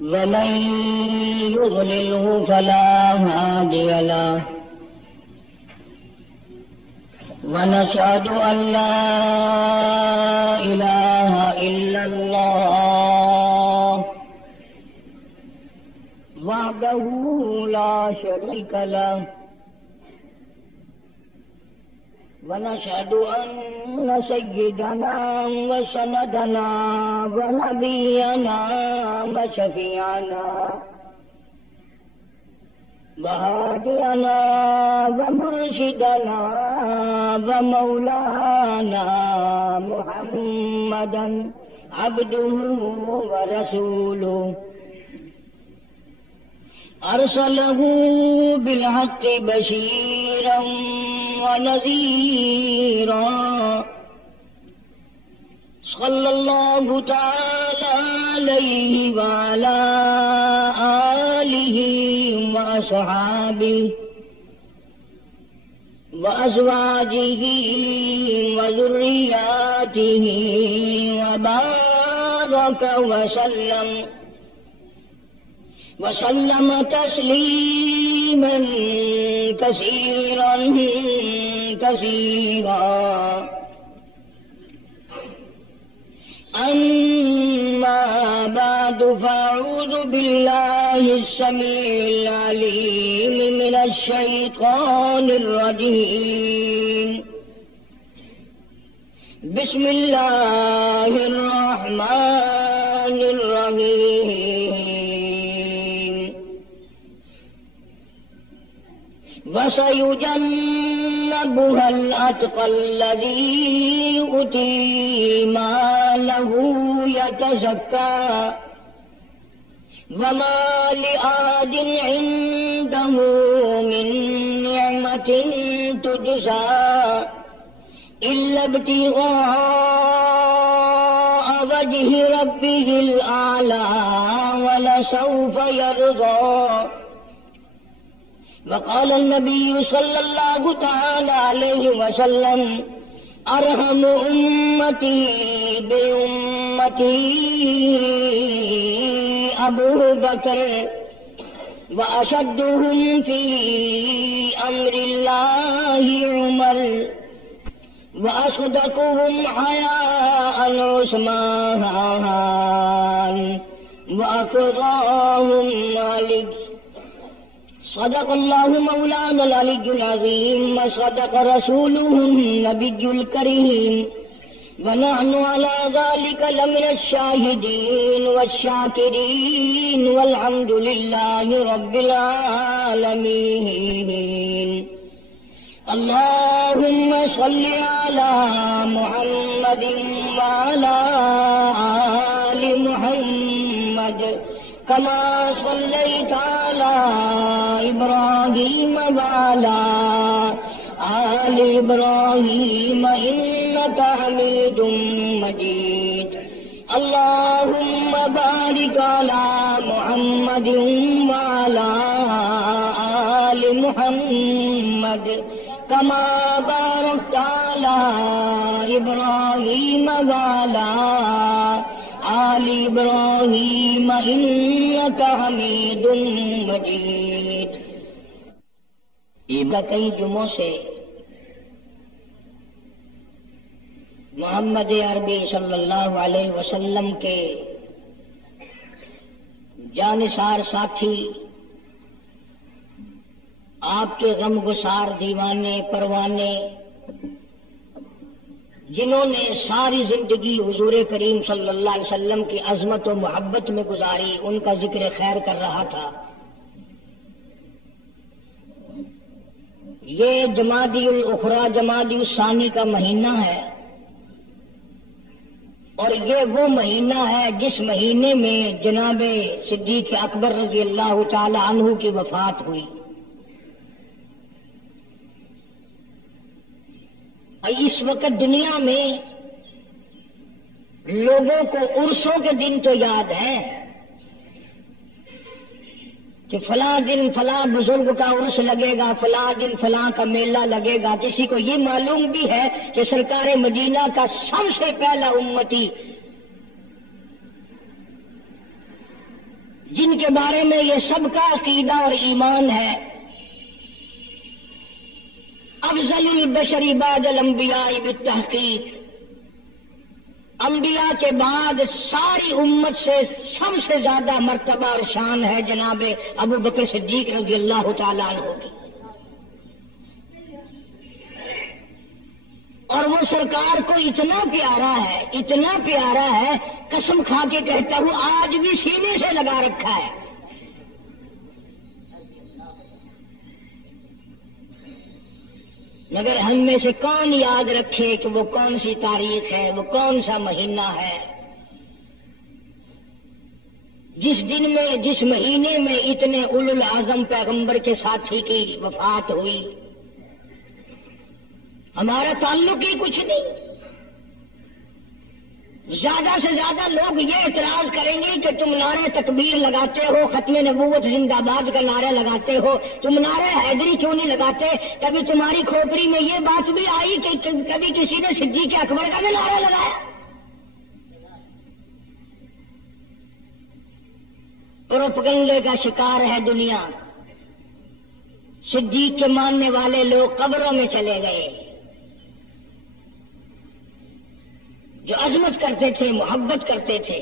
ومن يضلله فلا هادي له ونشهد أن لا إله إلا الله وحده لا شريك له ونشهد أن سيدنا وسندنا ونبينا وشفيعنا وهادينا ومرشدنا ومولانا محمدا عبده ورسوله أرسله بالحق بشيرا ونذيرا صلى الله تعالى عليه وعلى آله وأصحابه وأزواجه وذرياته وبارك وسلم تسليما كثيرا كثيرا. أما بعد فأعوذ بالله السميع العليم من الشيطان الرجيم. بسم الله الرحمن الرحيم. وسيجنبها الأتقى الذي يؤتي ماله يتزكى وما لأحد عنده من نعمة تجزى إلا ابتغاء وجه ربه الأعلى ولسوف يرضى. وقال النبي صلى الله تعالى عليه وسلم أرحم أمتي بأمتي أبو بكر وأشدهم في أمر الله عمر وأصدقهم حياء عثمان وأقضاهم مالك. صدق الله مولانا العلي العظيم وصدق رسوله النبي الكريم ونحن على ذلك لمن الشاهدين والشاكرين والحمد لله رب العالمين. اللهم صل على محمد وعلى آل محمد كما صليت على إبراهيم وعلى آل إبراهيم إنك حميد مجيد. اللهم بارك على محمد وعلى آل محمد كما باركت على إبراهيم وعلى آل إبراهيم إنك حميد مجيد. کئی جمعوں سے محمد عربی صلی اللہ علیہ وسلم کے جانثار ساتھی، آپ کے غم گسار دیوانے پروانے، جنہوں نے ساری زندگی حضور کریم صلی اللہ علیہ وسلم کی عظمت و محبت میں گزاری، ان کا ذکر خیر کر رہا تھا. یہ جمادی الاخری جمادی الثانی کا مہینہ ہے، اور یہ وہ مہینہ ہے جس مہینے میں جناب صدیق اکبر رضی اللہ تعالی عنہ کی وفات ہوئی. اس وقت دنیا میں لوگوں کو عرسوں کے دن تو یاد ہیں کہ فلاں دن فلاں بزرگ کا عرس لگے گا، فلاں دن فلاں کا میلہ لگے گا. کسی کو یہ معلوم بھی ہے کہ سرکار مدینہ کا سب سے پہلا امتی جن کے بارے میں یہ سب کا عقیدہ اور ایمان ہے، افضل البشر بعد الانبیاء بالتحقیق، انبیاء کے بعد ساری امت سے سب سے زیادہ مرتبہ اور شان ہے جناب ابو بکر صدیق رضی اللہ تعالیٰ عنہ کی۔ اور وہ سرکار کو اتنا پیارا ہے، قسم کھا کے کہتا ہوں آج بھی سینے سے لگا رکھا ہے۔ مگر ہم میں سے کون یاد رکھے کہ وہ کون سی تاریخ ہے، وہ کون سا مہینہ ہے جس مہینے میں اتنے اولو العزم پیغمبر کے ساتھی کی وفات ہوئی۔ ہمارا تعلق ہی کچھ نہیں۔ زیادہ سے زیادہ لوگ یہ اعتراض کریں گے کہ تم نعرہ تکبیر لگاتے ہو، ختم نبوت زندہ باد کا نعرہ لگاتے ہو، تم نعرہ حیدری کیوں نہیں لگاتے؟ کبھی تمہاری کھوپڑی میں یہ بات بھی آئی کہ کبھی کسی نے صدیق اکبر کا بھی نعرہ لگایا؟ پروپگنڈے کا شکار ہے دنیا۔ صدیق کے ماننے والے لوگ قبروں میں چلے گئے، جو عظمت کرتے تھے، محبت کرتے تھے۔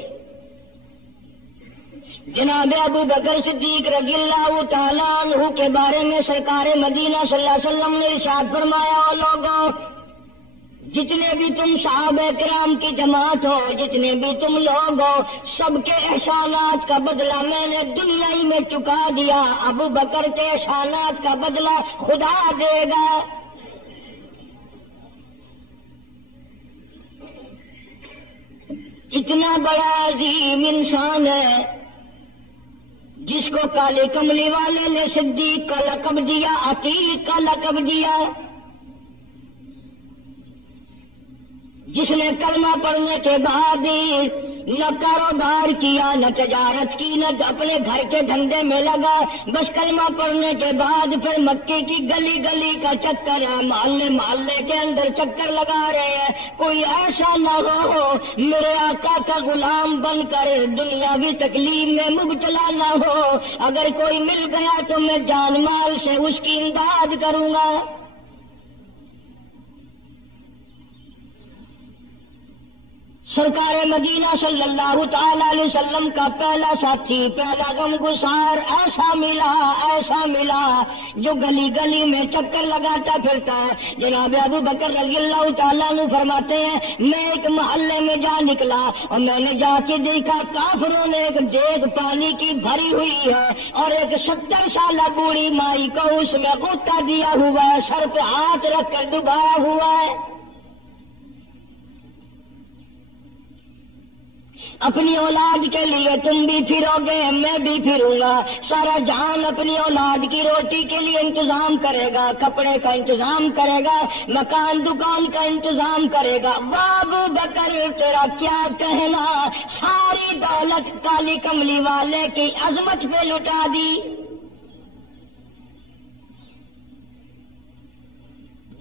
جناب ابو بکر صدیق رضی اللہ تعالیٰ عنہ کے بارے میں سرکار مدینہ صلی اللہ علیہ وسلم نے ارشاد فرمایا، او لوگوں، جتنے بھی تم صحابہ کرام کی جماعت ہو، جتنے بھی تم لوگ ہو، سب کے احسانات کا بدلہ میں نے دنیا ہی میں چکا دیا۔ ابو بکر کے احسانات کا بدلہ خدا دے گا۔ اتنا بڑا عظیم انسان ہے جس کو کالے کملی والے نے صدیق کا لقب دیا، عتیق کا لقب دیا، جس نے کلمہ پڑھنے کے بعد نہ کاروبار کیا، نہ تجارت کی، نہ اپنے گھر کے دھندے میں لگا، بس کلمہ پڑھنے کے بعد پھر مکے کی گلی گلی کا چکر ہے، محلے محلے کے اندر چکر لگا رہے ہیں۔ کوئی ایسا نہ ہو میرے آقا کا غلام بن کر دنیاوی تکلیف میں مبتلا نہ ہو، اگر کوئی مل گیا تو میں جان مال سے اس کی امداد کروں گا۔ سرکار مدینہ صلی اللہ تعالی علیہ وسلم کا پہلا ساتھی، پہلا غمگسار ایسا ملا جو گلی گلی میں چکر لگاتا پھرتا ہے۔ جناب ابو بکر رضی اللہ تعالیٰ عنہ فرماتے ہیں، میں ایک محلے میں جا نکلا اور میں نے جا کے دیکھا کافروں نے ایک دیگ پانی کی بھری ہوئی ہے اور ایک 70 سالہ بوڑھی مائی کو اس میں غوطہ دیا ہوا ہے، سر پہ ہاتھ رکھ کر ڈبایا ہوا ہے۔ اپنی اولاد کے لیے تم بھی پھرو گے، میں بھی پھروں گا۔ سارا جہان اپنی اولاد کی روٹی کے لیے انتظام کرے گا، کپڑے کا انتظام کرے گا، مکان دکان کا انتظام کرے گا۔ ابو بکر تیرا کیا کہنا، ساری دولت کالی کملی والے کی عظمت پہ لٹا دی۔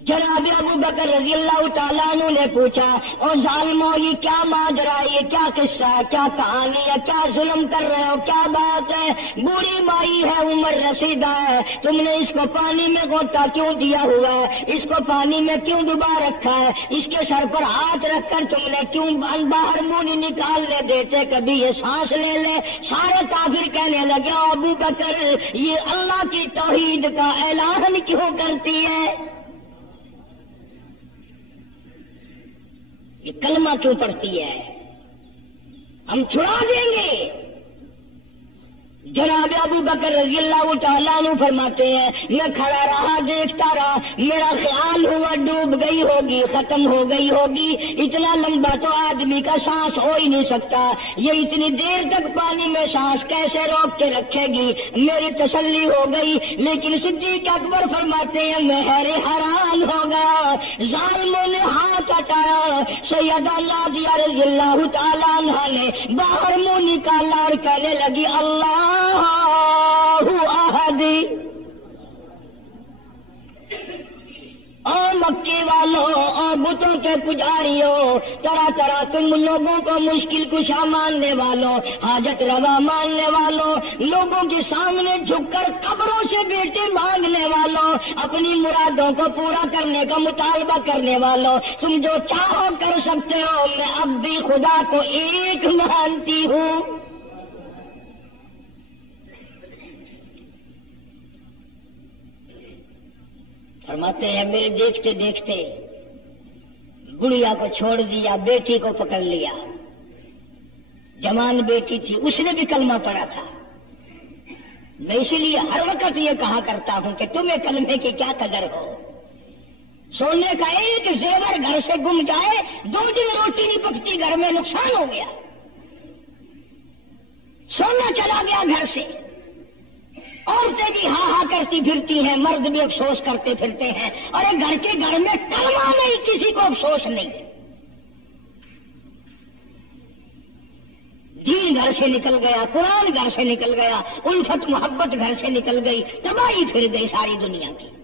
جناب ابو بکر رضی اللہ تعالیٰ عنہ نے پوچھا، اور ظالموں یہ کیا ماجرا، یہ کیا قصہ ہے، کیا کہانی ہے، کیا ظلم کر رہے ہو، کیا بات ہے؟ بوڑھی مائی ہے، عمر رسیدہ ہے، تم نے اس کو پانی میں غوطہ کیوں دیا ہوا ہے، اس کو پانی میں کیوں ڈبا رکھا ہے، اس کے سر پر ہاتھ رکھ کر تم نے کیوں باہر منہ نہیں نکالنے دیتے، کبھی یہ سانس لے لے۔ سارے کافر کہنے لگے، ابو بکر یہ اللہ کی توحید کا اعلان کیوں کرتی ہے، یہ کلمہ کیوں پڑھتی ہے، ہم چھڑا دیں گے۔ جناب ابو بکر رضی اللہ تعالیٰ عنہ فرماتے ہیں، میں کھڑا رہا، دیکھتا رہا، میرا خیال ہوا ڈوب گئی ہوگی، ختم ہو گئی ہوگی، اتنا لمبا تو آدمی کا سانس ہو ہی نہیں سکتا، یہ اتنی دیر تک پانی میں سانس کیسے روک کے رکھے گی، میری تسلی ہو گئی۔ لیکن صدیق اکبر فرماتے ہیں، میں حیران ہو گیا، ظالموں نے ہاتھ ہٹایا، سیدہ نادیہ رضی اللہ تعالیٰ عنہ نے باہر منہ نکالا اور کہنے لگی، اللہ احد، او مکے والوں اور بتوں کے پجاریوں، طرح طرح تم لوگوں کو مشکل کشا ماننے والوں، حاجت روا ماننے والوں، لوگوں کے سامنے جھک کر قبروں سے بیٹے مانگنے والوں، اپنی مرادوں کو پورا کرنے کا مطالبہ کرنے والوں، تم جو چاہو کر سکتے ہو، میں اب بھی خدا کو ایک مانتی ہوں۔ فرماتے ہیں میرے دیکھتے دیکھتے گڑیا کو چھوڑ دیا، بیٹی کو پکڑ لیا، جوان بیٹی تھی، اس نے بھی کلمہ پڑھا تھا۔ میں اسی لیے ہر وقت یہ کہا کرتا ہوں کہ تمہیں کلمے کی کیا قدر ہو۔ سونے کا ایک زیور گھر سے گم جائے، 2 دن روٹی نہیں پکتی، گھر میں نقصان ہو گیا، سونا چلا گیا گھر سے۔ عورتیں بھی ہاں ہاں کرتی پھرتی ہیں، مرد بھی افسوس کرتے پھرتے ہیں، اور ایک گھر کے گھر میں کلمہ نہیں، کسی کو افسوس نہیں۔ دین گھر سے نکل گیا، قرآن گھر سے نکل گیا، الفت محبت گھر سے نکل گئی، تباہی پھر گئی ساری دنیا کی۔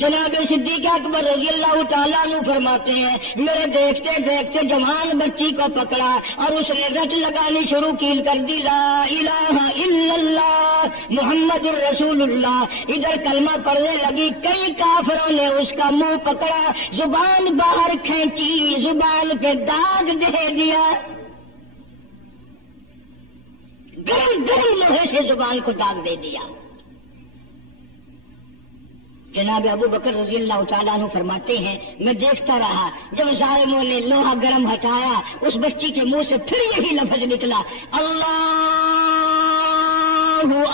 جناب صدیق اکبر رضی اللہ تعالیٰ عنہ فرماتے ہیں میرے دیکھتے دیکھتے جوان بچی کو پکڑا اور اس نے رٹ لگانی شروع کی کر دی، لا الہ الا اللہ محمد الرسول اللہ۔ ادھر کلمہ پڑھنے لگی، کئی کافروں نے اس کا منہ پکڑا، زبان باہر کھینچی، زبان پہ داغ دے دیا، گرم گرم لوہے سے زبان کو داغ دے دیا۔ جناب ابو بکر رضی اللہ تعالیٰ عنہ فرماتے ہیں میں دیکھتا رہا، جب ظالموں نے لوہا گرم ہٹایا، اس بچی کے منہ سے پھر یہی لفظ نکلا، اللہ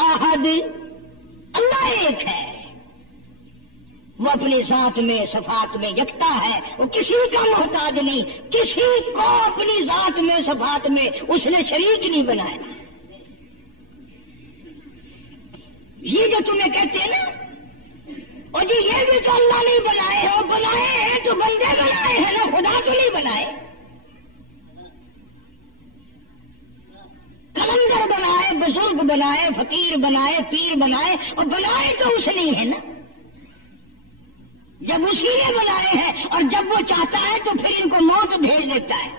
احد، اللہ ایک ہے، وہ اپنی ذات میں صفات میں یکتا ہے، وہ کسی کا محتاج نہیں، کسی کو اپنی ذات میں صفات میں اس نے شریک نہیں بنایا۔ یہ جو تمہیں کہتے ہیں نا، اور جی یہ بھی تو اللہ نہیں بنائے، اور بنائے ہیں تو بندے بنائے ہیں نا، خدا تو نہیں بنائے۔ کلندر بنائے، بزرگ بنائے، فقیر بنائے، پیر بنائے، اور بنائے تو اس نے ہے نا، جب اسی نے بنائے ہیں، اور جب وہ چاہتا ہے تو پھر ان کو موت بھیج دیتا ہے۔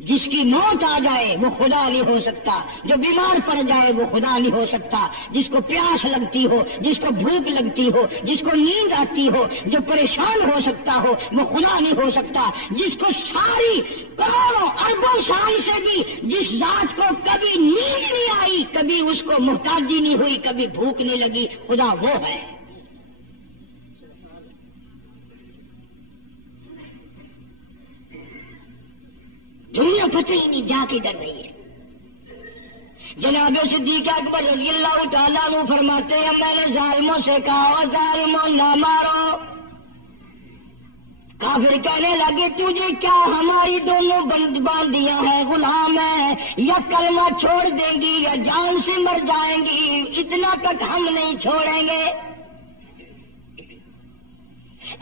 جس کی موت آ جائے وہ خدا نہیں ہو سکتا، جو بیمار پڑ جائے وہ خدا نہیں ہو سکتا، جس کو پیاس لگتی ہو، جس کو بھوک لگتی ہو، جس کو نیند آتی ہو، جو پریشان ہو سکتا ہو وہ خدا نہیں ہو سکتا، جس کو ساری کروڑوں اربوں سال سے بھی جس ذات کو کبھی نیند نہیں آئی، کبھی اس کو محتاجی نہیں ہوئی، کبھی بھوک نہیں لگی، خدا وہ ہے۔ دنیا پتہ ہی نہیں جا کے ڈر رہی ہے۔ جناب صدیق اکبر رضی اللہ تعالیٰ عنہ فرماتے ہیں میں نے ظالموں سے کہا ظالموں نہ مارو۔ کافر کہنے لگے تجھے کیا ہماری دونوں باندیاں ہیں، غلام ہیں، یا کلمہ چھوڑ دیں گی یا جان سے مر جائیں گی، اتنا تک ہم نہیں چھوڑیں گے۔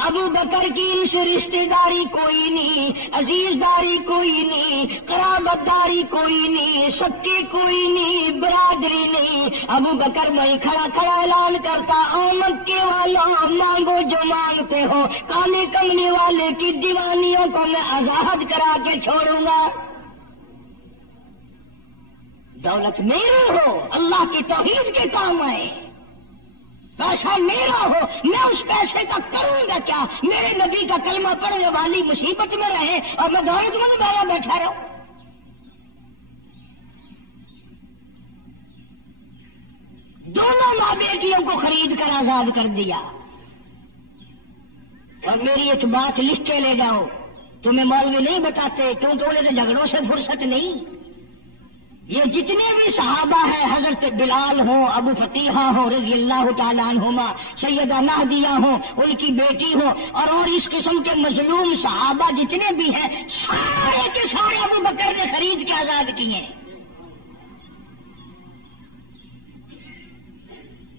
ابو بکر کی ان سے رشتہ داری کوئی نہیں، عزیز داری کوئی نہیں، قرابت داری کوئی نہیں، سکے کوئی نہیں، برادری نہیں۔ ابو بکر میں کھڑا کھڑا اعلان کرتا، او مکے والوں مانگو جو مانگتے ہو، کالے کملی والے کی دیوانیوں کو میں آزاد کرا کے چھوڑوں گا۔ دولت میرا ہو، اللہ کی توحید کے کام آئے، پیسہ میرا ہو، میں اس پیسے کا کروں گا کیا؟ میرے نبی کا کلمہ پڑھنے والی مصیبت میں رہے اور میں دولت مند بنا بیٹھا رہوں۔ دونوں ماں بیٹیوں کو خرید کر آزاد کر دیا۔ اور میری ایک بات لکھ کے لے جاؤ، تمہیں مولوی نہیں بتاتے کیونکہ انہیں تو جھگڑوں سے فرصت نہیں۔ یہ جتنے بھی صحابہ ہیں، حضرت بلال ہوں، ابو فتیحہ ہوں رضی اللہ تعالیٰ عنہما، سیدہ نہدیہ ہوں، ان کی بیٹی ہو، اور اس قسم کے مظلوم صحابہ جتنے بھی ہیں، سارے کے سارے ابو بکر نے خرید کے آزاد کیے ہیں۔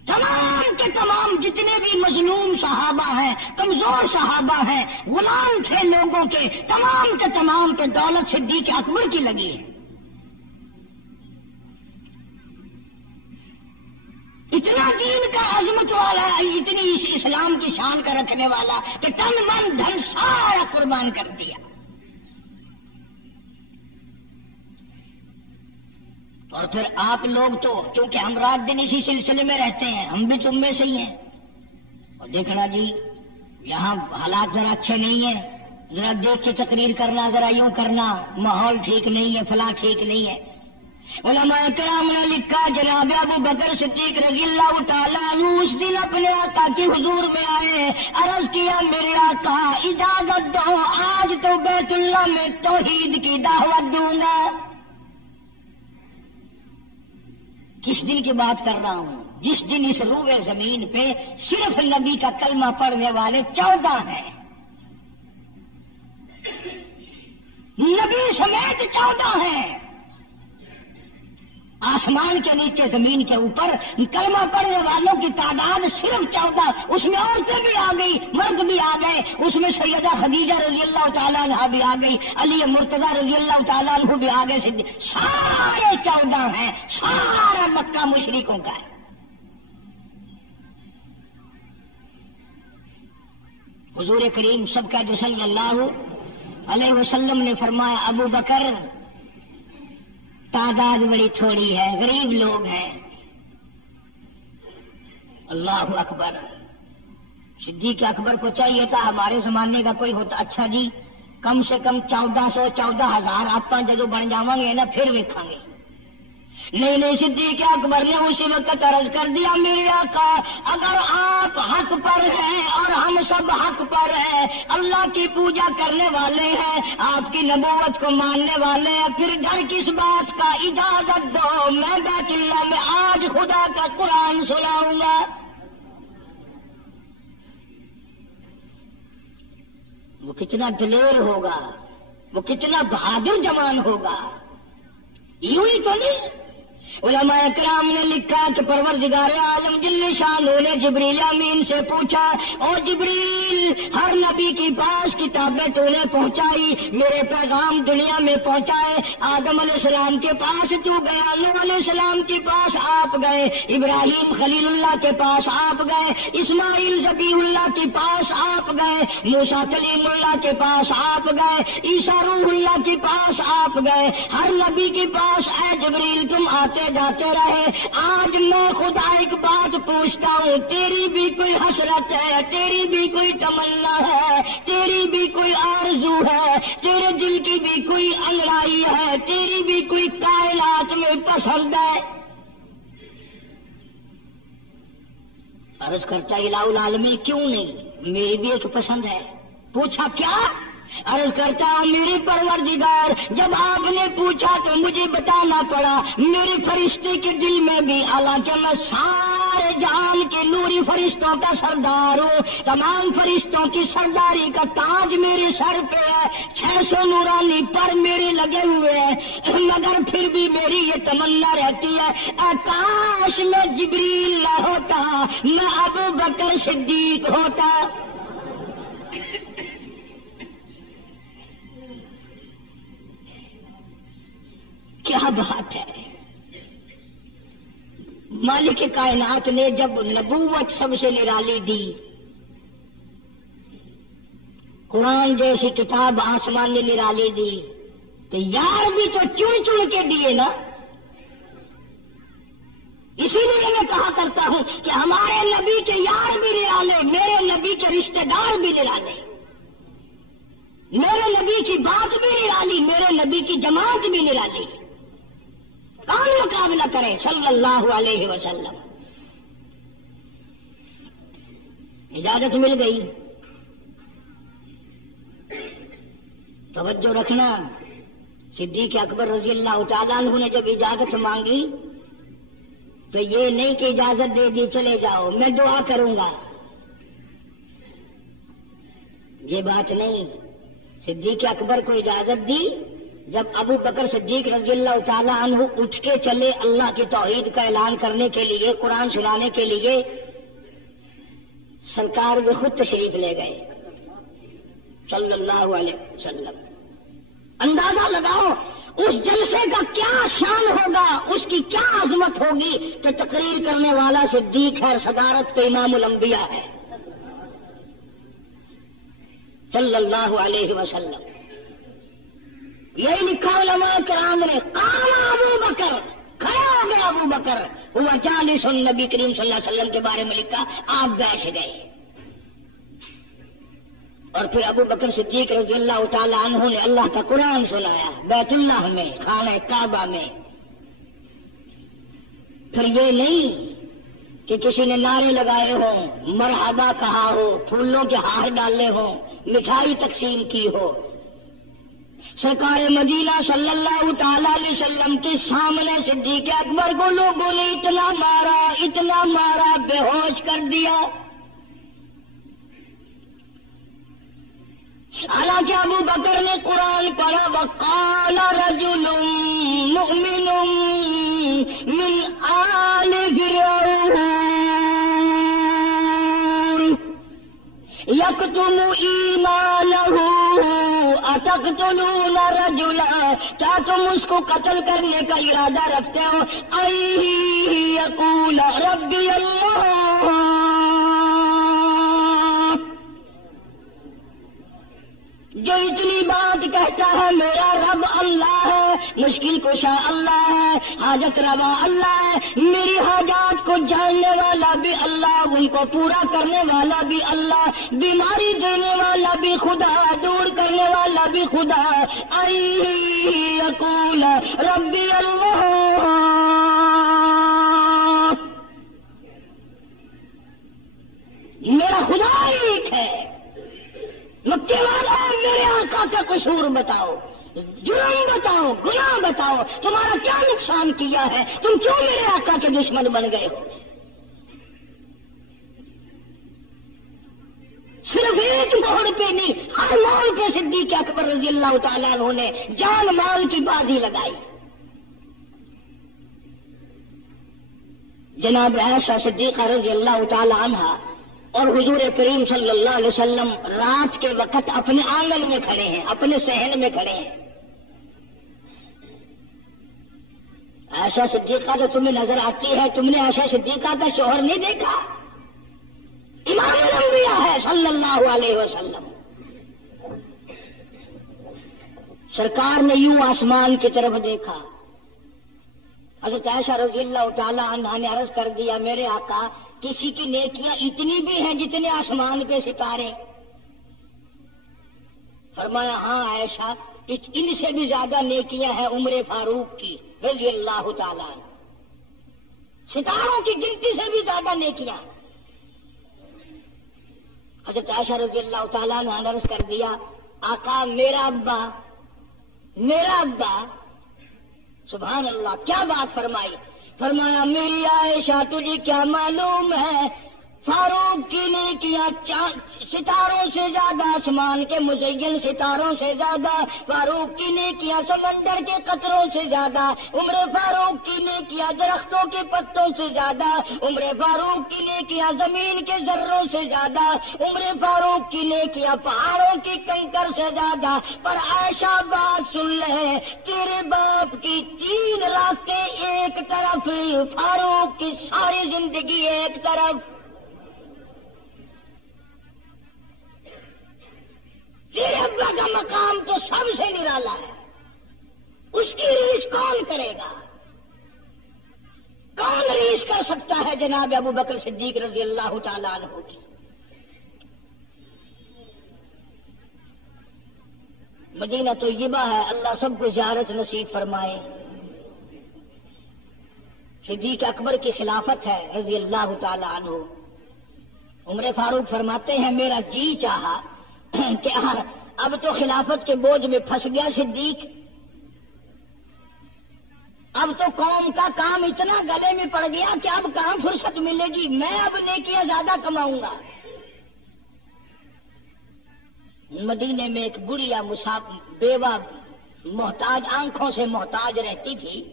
تمام کے تمام جتنے بھی مظلوم صحابہ ہیں، کمزور صحابہ ہیں، غلام تھے لوگوں کے تمام کے دولت صدیق اکبر کی لگی ہے۔ اتنا دین کا عظمت والا ہے، اتنی اس اسلام کی شان کا رکھنے والا کہ تن من دھن سارا قربان کر دیا. اور پھر آپ لوگ تو کیونکہ ہم رات دن اسی سلسلے میں رہتے ہیں، ہم بھی تم میں سے ہی ہیں. اور دیکھنا جی یہاں حالات ذرا اچھے نہیں ہیں، ذرا دیکھ کے تقریر کرنا، ذرا یوں کرنا، ماحول ٹھیک نہیں ہے، فلاں ٹھیک نہیں ہے. علماء کرام نے لکھا جناب ابو بکر صدیق رضی اللہ تعالیٰ عنہ اس دن اپنے آقا کے حضور میں آئے، عرض کیا میرے آقا اجازت دو، آج تو بیت اللہ میں توحید کی دعوت دوں گا. کس دن کی بات کر رہا ہوں؟ جس دن اس روئے زمین پہ صرف نبی کا کلمہ پڑھنے والے 14 ہیں، نبی سمیت 14 ہیں. آسمان کے نیچے زمین کے اوپر کلمہ پڑھنے والوں کی تعداد صرف 14، اس میں عورتیں بھی آ گئی، مرد بھی آ گئے، اس میں سیدہ خدیجہ رضی اللہ تعالیٰ عنہ بھی آ گئی، علی مرتضیٰ رضی اللہ تعالیٰ عنہ بھی آ گئے، سارے 14 ہیں. سارا مکہ مشرکوں کا ہے. حضور کریم سب کا جو صلی اللہ علیہ وسلم نے فرمایا ابو بکر تعداد بڑی تھوڑی ہے، غریب لوگ ہیں. اللہ اکبر. صدیق اکبر کو چاہیے تھا ہمارے زمانے کا کوئی ہوتا اچھا جی کم سے کم 1400-14,000 آپ جدو بن جاؤں گے نا پھر ویکھاں گے. نہیں صدیق اکبر نے اسی وقت عرض کر دیا میرے آقا اگر آپ حق پر ہیں اور ہم سب حق پر ہیں، اللہ کی پوجا کرنے والے ہیں، آپ کی نبوت کو ماننے والے ہیں، پھر ڈر کس بات کا؟ اجازت دو میں بیت اللہ میں آج خدا کا قرآن سناؤں گا. وہ کتنا دلیر ہوگا، وہ کتنا بہادر جوان ہوگا. یوں ہی تو نہیں. علماء کرام نے لکھا کہ پروردگار عالم جل شانہ نے جبریل امین سے پوچھا او جبریل ہر نبی کے پاس کتابیں تو نے پہنچائی، میرے پیغام دنیا میں پہنچائے. آدم علیہ السلام کے پاس تو گیا، نوح علیہ السلام کے پاس آپ گئے، ابراہیم خلیل اللہ کے پاس آپ گئے، اسماعیل ذبیح اللہ کے پاس آپ گئے، موسیٰ کلیم اللہ کے پاس آپ گئے، عیسیٰ روح اللہ کے پاس آپ گئے. ہر نبی کے پاس اے جبریل تم آتے جاتے رہے. آج میں خدا ایک بات پوچھتا ہوں، تیری بھی کوئی حسرت ہے، تیری بھی کوئی تمنا ہے، تیری بھی کوئی آرزو ہے، تیرے دل کی بھی کوئی انگڑائی ہے، تیری بھی کوئی کائنات میں پسند ہے؟ عرض کرتا الہ العالمین کیوں نہیں، میری بھی ایک پسند ہے. پوچھا کیا؟ عرض کرتا میری پروردگار جب آپ نے پوچھا تو مجھے بتانا پڑا، میرے فرشتے کے دل میں بھی، حالانکہ میں سارے جہان کے نوری فرشتوں کا سردار ہوں، تمام فرشتوں کی سرداری کا تاج میرے سر پہ ہے، 600 نورانی پر میرے لگے ہوئے ہیں، مگر پھر بھی میری یہ تمنا رہتی ہے اے کاش میں جبریل نہ ہوتا، میں ابو بکر صدیق ہوتا. کیا بات ہے. مالک کائنات نے جب نبوت سب سے نرالی دی، قرآن جیسی کتاب آسمان نے نرالی دی، تو یار بھی تو چن چن کے دیے نا. اسی لیے میں کہا کرتا ہوں کہ ہمارے نبی کے یار بھی نرالے، میرے نبی کے رشتہ دار بھی نرالے، میرے نبی کی بات بھی نرالی، میرے نبی کی جماعت بھی نرالی. کون مقابلہ کرے صلی اللہ علیہ وسلم. اجازت مل گئی. توجہ رکھنا، صدیق اکبر رضی اللہ تعالیٰ عنہ نے جب اجازت مانگی تو یہ نہیں کہ اجازت دے دی چلے جاؤ میں دعا کروں گا، یہ بات نہیں. صدیق اکبر کو اجازت دی. جب ابو بکر صدیق رضی اللہ تعالیٰ عنہ اٹھ کے چلے اللہ کی توحید کا اعلان کرنے کے لیے، قرآن سنانے کے لیے، سرکار بھی خود تشریف لے گئے صلی اللہ علیہ وسلم. اندازہ لگاؤ اس جلسے کا کیا شان ہوگا، اس کی کیا عظمت ہوگی کہ تقریر کرنے والا صدیق ہے، صدارت پہ امام الانبیاء ہے صلی اللہ علیہ وسلم. یہی لکھا علماء کرام نے، قام ابو بکر، کھڑا ہو گیا ابو بکر، ہوا چالیس، نبی کریم صلی اللہ علیہ وسلم کے بارے میں لکھا آپ بیٹھ گئے. اور پھر ابو بکر صدیق رضی اللہ تعالی عنہ نے اللہ کا قرآن سنایا بیت اللہ میں، خانہ کعبہ میں. پھر یہ نہیں کہ کسی نے نعرے لگائے ہوں، مرحبا کہا ہو، پھولوں کے ہار ڈالے ہوں، مٹھائی تقسیم کی ہو. سرکار مدینہ صلی اللہ تعالی علیہ وسلم کے سامنے صدیق اکبر کو لوگوں نے اتنا مارا بے ہوش کر دیا. حالانکہ ابو بکر نے قرآن پڑھا، وقال رجل مؤمن من آل فرعون یکتم ایمانہ اتقتلون رجلا، کیا تم اس کو قتل کرنے کا ارادہ رکھتے ہو؟ یقول ربی اللہ، جو اتنی بات کہتا ہے میرا رب اللہ ہے، مشکل کشا اللہ ہے، حاجت روا اللہ ہے، میری حاجات کو جاننے والا بھی اللہ، ان کو پورا کرنے والا بھی اللہ، بیماری دینے والا بھی خدا، دور کرنے والا بھی خدا. یقول ربی اللہ، میرا خدا ایک ہے، مکے والا ہے، میرے آقا کا قصور بتاؤ، جرم بتاؤ، گناہ بتاؤ، تمہارا کیا نقصان کیا ہے، تم کیوں میرے آقا کے دشمن بن گئے ہو؟ صرف ایک موڑ پہ نہیں، ہر موڑ پہ صدیق اکبر رضی اللہ تعالیٰ عنہ نے جان مال کی بازی لگائی. جناب عائشہ صدیقہ رضی اللہ تعالیٰ عنہ اور حضور کریم صلی اللہ علیہ وسلم رات کے وقت اپنے آنگن میں کھڑے ہیں، اپنے صحن میں کھڑے ہیں. عائشہ صدیقہ تو تمہیں نظر آتی ہے، تم نے عائشہ صدیقہ کا شوہر نہیں دیکھا؟ امام الانبیاء ہے صلی اللہ علیہ وسلم. سرکار نے یوں آسمان کی طرف دیکھا. حضرت عائشہ رضی اللہ تعالی عنہا نے عرض کر دیا، میرے آقا کسی کی نیکیاں اتنی بھی ہیں جتنے آسمان پہ ستارے؟ فرمایا ہاں عائشہ، ان سے بھی زیادہ نیکیاں ہیں عمر فاروق کی رضی اللہ تعالیٰ عنہ، ستاروں کی گنتی سے بھی زیادہ نیکیاں. حضرت عائشہ رضی اللہ تعالیٰ عنہ نے عرض کر دیا، آقا میرا ابا، سبحان اللہ، کیا بات فرمائی. فرمایا میری عائشہ تجھے کیا معلوم ہے، فاروق کی نیکیاں ستاروں سے زیادہ، آسمان کے مزین ستاروں سے زیادہ، فاروق کی نیکیاں سمندر کے قطروں سے زیادہ، عمر فاروق کی نیکیاں درختوں کے پتوں سے زیادہ، عمر فاروق کی نیکیاں زمین کے ذروں سے زیادہ، عمر فاروق کی نیکیاں پہاڑوں کی کنکر سے زیادہ. پر عائشہ بات سن لے، تیرے باپ کی 3 راتیں ایک طرف، فاروق کی ساری زندگی ایک طرف. تیرے ابا کا مقام تو سب سے نرالا ہے، اس کی ریس کون کرے گا؟ کون ریس کر سکتا ہے جناب ابو بکر صدیق رضی اللہ تعالیٰ عنہ کی؟ مدینہ طیبہ ہے، اللہ سب کو زیارت نصیب فرمائے. صدیق اکبر کی خلافت ہے رضی اللہ تعالیٰ عنہ. عمر فاروق فرماتے ہیں میرا جی چاہا کہ اب تو خلافت کے بوجھ میں پھنس گیا صدیق، اب تو قوم کا کام اتنا گلے میں پڑ گیا کہ اب کہاں فرصت ملے گی، میں اب نیکیاں زیادہ کماؤں گا. مدینے میں ایک بڑھیا بیوہ محتاج، آنکھوں سے محتاج رہتی تھی.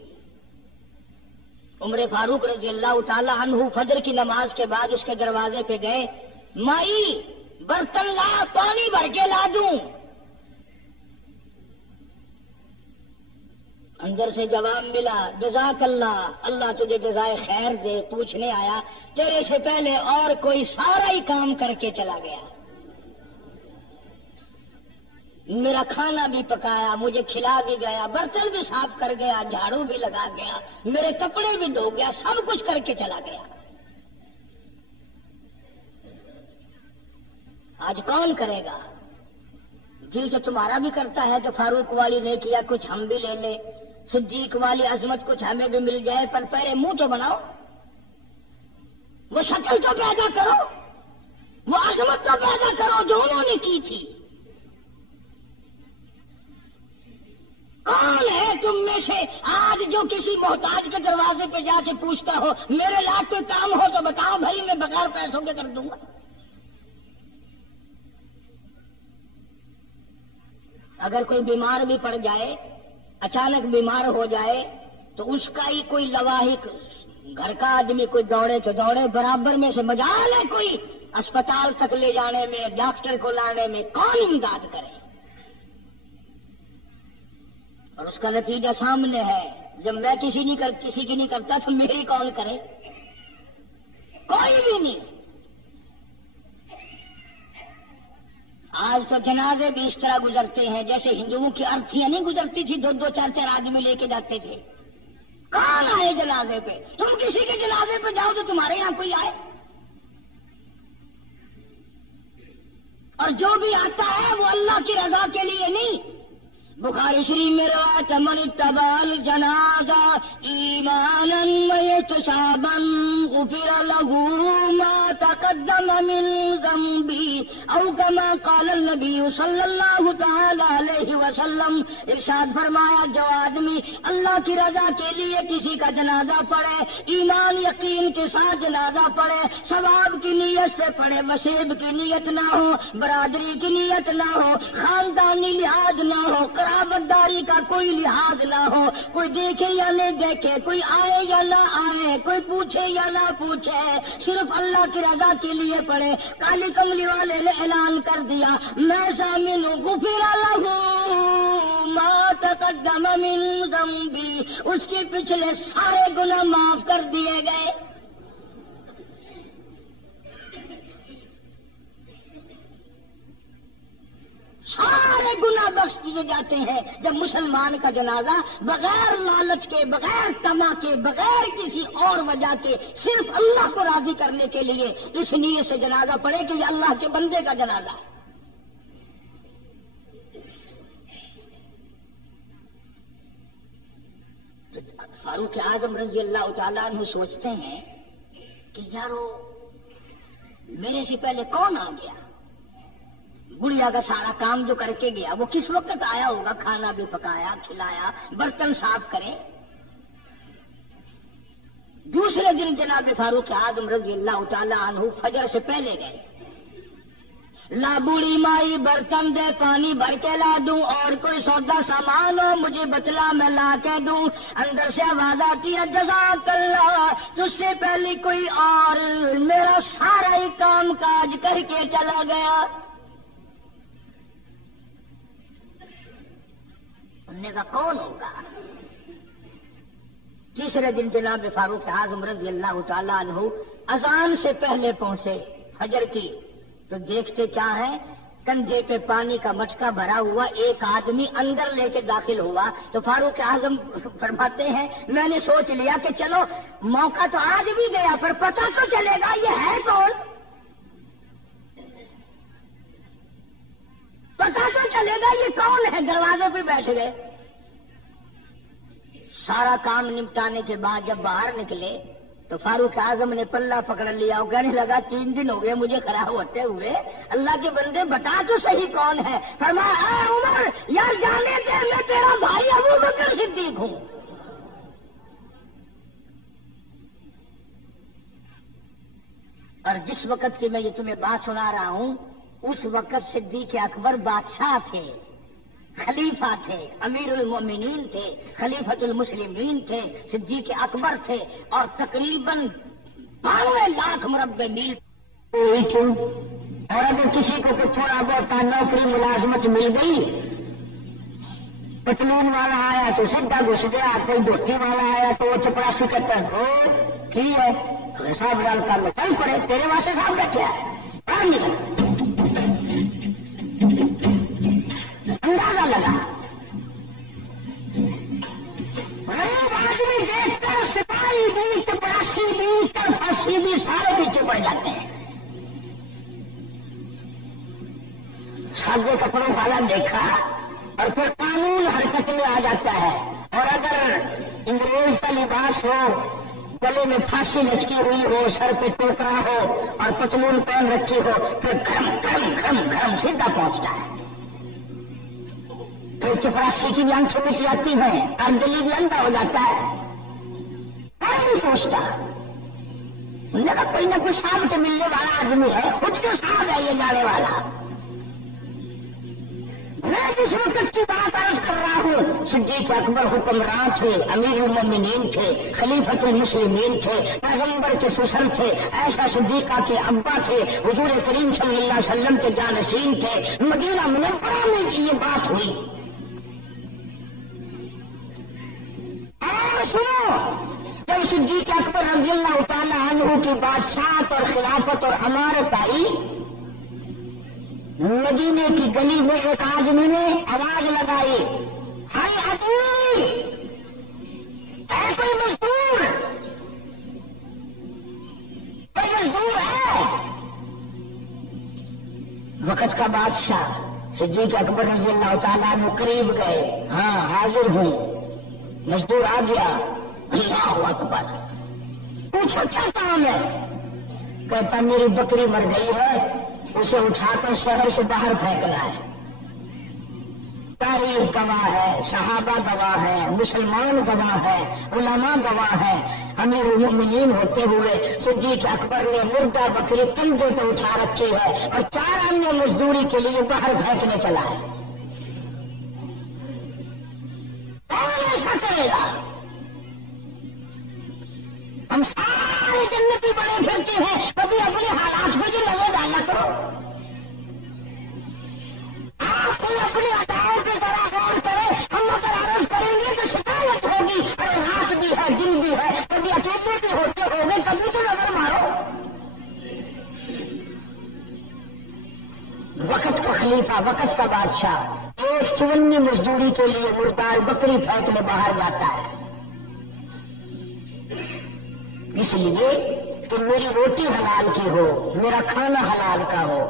عمر فاروق رضی اللہ تعالی عنہ فجر کی نماز کے بعد اس کے دروازے پہ گئے، مائی برتن لا، پانی بھر کے لا دوں. اندر سے جواب ملا جزاک اللہ، اللہ تجھے جزائے خیر دے، پوچھنے آیا تیرے سے پہلے اور کوئی سارا ہی کام کر کے چلا گیا، میرا کھانا بھی پکایا، مجھے کھلا بھی گیا، برتن بھی صاف کر گیا، جھاڑو بھی لگا گیا، میرے کپڑے بھی دھو گیا، سب کچھ کر کے چلا گیا۔ آج کون کرے گا؟ دل تو تمہارا بھی کرتا ہے کہ فاروق والی نے کیا، کچھ ہم بھی لے لیں، صدیق والی عظمت کچھ ہمیں بھی مل جائے، پر پہلے منہ تو بناؤ، وہ شکل تو پیدا کرو، وہ عظمت تو پیدا کرو جو انہوں نے کی تھی۔ کون ہے تم میں سے آج جو کسی محتاج کے دروازے پہ جا کے پوچھتا ہو میرے لاکھ کوئی کام ہو تو بتاؤ بھائی، میں بغیر پیسوں کے کر دوں گا؟ اگر کوئی بیمار بھی پڑ جائے، اچانک بیمار ہو جائے، تو اس کا ہی کوئی لواحق گھر کا آدمی کوئی دوڑے تو دوڑے، برابر میں سے مجال ہے کوئی اسپتال تک لے جانے میں، ڈاکٹر کو لانے میں، کون امداد کرے؟ اور اس کا نتیجہ سامنے ہے، جب میں کسی کی نہیں کرتا تو میری کون کرے؟ کوئی بھی نہیں۔ آج تو جنازے بھی اس طرح گزرتے ہیں جیسے ہندوؤں کی ارتھیاں نہیں گزرتی تھی، دو دو چار چار آدمی لے کے جاتے تھے۔ کون آئے جنازے پہ؟ تم کسی کے جنازے پہ جاؤ تو تمہارے یہاں کوئی آئے؟ اور جو بھی آتا ہے وہ اللہ کی رضا کے لیے نہیں۔ بخاری شریف میں روایت من اتبع الجنازہ ایمانا واحتسابا غفر له ما تقدم من ذنبه او كما قال النبي صلی اللہ تعالی علیہ وسلم۔ ارشاد فرمایا جو آدمی اللہ کی رضا کے لیے کسی کا جنازہ پڑھے، ایمان یقین کے ساتھ جنازہ پڑھے، ثواب کی نیت سے پڑھے، وسیب کی نیت نہ ہو، برادری کی نیت نہ ہو، خاندانی لحاظ نہ ہو، قرابت داری کا کوئی لحاظ نہ ہو، کوئی دیکھے یا نہیں دیکھے، کوئی آئے یا نہ آئے، کوئی پوچھے یا نہ پوچھے، صرف اللہ کی رضا کے لیے پڑھے۔ کالی کملی والے نے اعلان کر دیا میں ضامن غفر له ما تقدم من ذنبی، اس کے پچھلے سارے گناہ معاف کر دیے گئے۔ سارے گناہ بخش دیے جاتے ہیں جب مسلمان کا جنازہ بغیر لالچ کے، بغیر طمع کے، بغیر کسی اور وجہ کے، صرف اللہ کو راضی کرنے کے لیے اس نیت سے جنازہ پڑھے کہ یہ اللہ کے بندے کا جنازہ ہے۔ فاروق اعظم رضی اللہ تعالیٰ عنہ سوچتے ہیں کہ یارو میرے سے پہلے کون آ گیا؟ بڑھیا کا سارا کام جو کر کے گیا وہ کس وقت آیا ہوگا؟ کھانا بھی پکایا، کھلایا، برتن صاف کرے۔ دوسرے دن جناب فاروق اعظم رضی اللہ تعالیٰ عنہ فجر سے پہلے گئے۔ لا بوڑھی مائی برتن دے، پانی بھر کے لا دوں، اور کوئی سودا سامان ہو مجھے بتلا میں لا کے دوں۔ اندر سے آواز آتی ہے جزاک اللہ، تجھ سے پہلے کوئی اور میرا سارا ہی کام کاج کر کے چلا گیا۔ انہوں نے کہا کون ہوگا؟ تیسرے دن جناب فاروق اعظم رضی اللہ تعالیٰ عنہ اذان سے پہلے پہنچے فجر کی، تو دیکھتے کیا ہے، کندھے پہ پانی کا مٹکا بھرا ہوا ایک آدمی اندر لے کے داخل ہوا۔ تو فاروق اعظم فرماتے ہیں میں نے سوچ لیا کہ چلو موقع تو آج بھی گیا پر پتہ تو چلے گا یہ ہے کون، پتہ تو چلے گا یہ کون ہے۔ دروازے پہ بیٹھ گئے۔ سارا کام نپٹانے کے بعد جب باہر نکلے تو فاروق اعظم نے پلہ پکڑ لیا، وہ کہنے لگا 3 دن ہو گئے مجھے کھڑا ہوتے ہوئے، اللہ کے بندے بتا تو صحیح کون ہے؟ فرمایا اے عمر یار جانے دے، میں تیرا بھائی ابو بکر صدیق ہوں۔ اور جس وقت کی میں یہ تمہیں بات سنا رہا ہوں اس وقت صدیق اکبر بادشاہ تھے، خلیفہ تھے، امیر المومنین تھے، خلیفۃ المسلمین تھے، صدیق اکبر تھے، اور تقریباً 92 لاکھ مربع میل۔ اور اگر کسی کو تھوڑا بہت نوکری ملازمت مل گئی پتلون والا آیا تو سیدھا گھس گیا، کوئی دھوتی والا آیا تو وہ چپڑاسی کرتا کی ہے صاحب گل کر لو، چل پڑے تیرے واسطے صاحب بیٹھے ہے باہر نکل۔ اندازہ لگا غریب آدمی دیکھ کر سپاہی بھی، چپڑاسی بھی، پھانسی بھی سارے پیچھے پڑ جاتے ہیں۔ سادے کپڑوں والا دیکھا اور پھر قانون حرکت میں آ جاتا ہے، اور اگر انگریز کا لباس ہو، گلے میں پھانسی لٹکی ہوئی ہو، سر پہ ٹوکرا ہو اور پتلون پہن رکھی ہو، پھر گھرم گھرم گھرم گھرم سیدھا پہنچتا ہے۔ پھر چپراسی کی بھی آنکھیں مٹ جاتی ہیں اور دلی بھی اندھا ہو جاتا ہے، کوئی نہیں پوچھتا۔ انہوں نے کوئی نہ کوئی صاحب تو ملنے والا آدمی ہے، خود کیوں صاحب ہے یہ جانے والا؟ میں جس وقت کی بات عرض کر رہا ہوں، صدیق اکبر حکمران تھے، امیر المومنین تھے، خلیفۃ المسلمین تھے، پیغمبر کے سسر تھے، عائشہ صدیقہ کے ابا تھے، حضور کریم صلی اللہ علیہ وسلم کے جانشین تھے، مدینہ منورہ میں یہ بات ہوئی۔ اور سنو، جب صدیق اکبر رضی اللہ تعالی عنہ کی بادشاہت اور خلافت اور امارت آئی، مدینے کی گلی میں ایک آدمی نے آواز لگائی، ہائے حضور، اے کوئی مزدور، کوئی مزدور ہے؟ وقت کا بادشاہ صدیق اکبر رضی اللہ تعالیٰ عنہ قریب گئے، ہاں حاضر ہوں۔ مزدور آ گیا، اللہ اکبر، پوچھو کیا کام ہے؟ کہتا میری بکری مر گئی ہے، اسے اٹھا کر شہر سے باہر پھینکنا ہے۔ تاریخ گواہ ہے، صحابہ گواہ ہے، مسلمان گواہ ہے، علماء گواہ ہے، امیر المومنین ہوتے ہوئے صدیق اکبر نے مردہ بکری کندھے پہ اٹھا رکھی ہے اور 4 انیہ مزدوری کے لیے باہر پھینکنے چلا ہے۔ کون ایسا کرے گا؟ ہم سارے جنتی بڑے پھرتے ہیں، کبھی اپنے حالات میں جو نظر ڈالا کرو، آپ کوئی اپنی اداؤں پہ ذرا غور کرے۔ ہم اگر عرض کریں گے تو شکایت ہوگی، ارے رات بھی ہے دن بھی ہے، کبھی اکیلے بھی ہوتے ہوگے، کبھی تو نظر مارو۔ وقت کا خلیفہ، وقت کا بادشاہ 154 مزدوری کے لیے مردار بکری پھینکنے باہر جاتا ہے، اس لیے کہ میری روٹی حلال کی ہو، میرا کھانا حلال کا ہو۔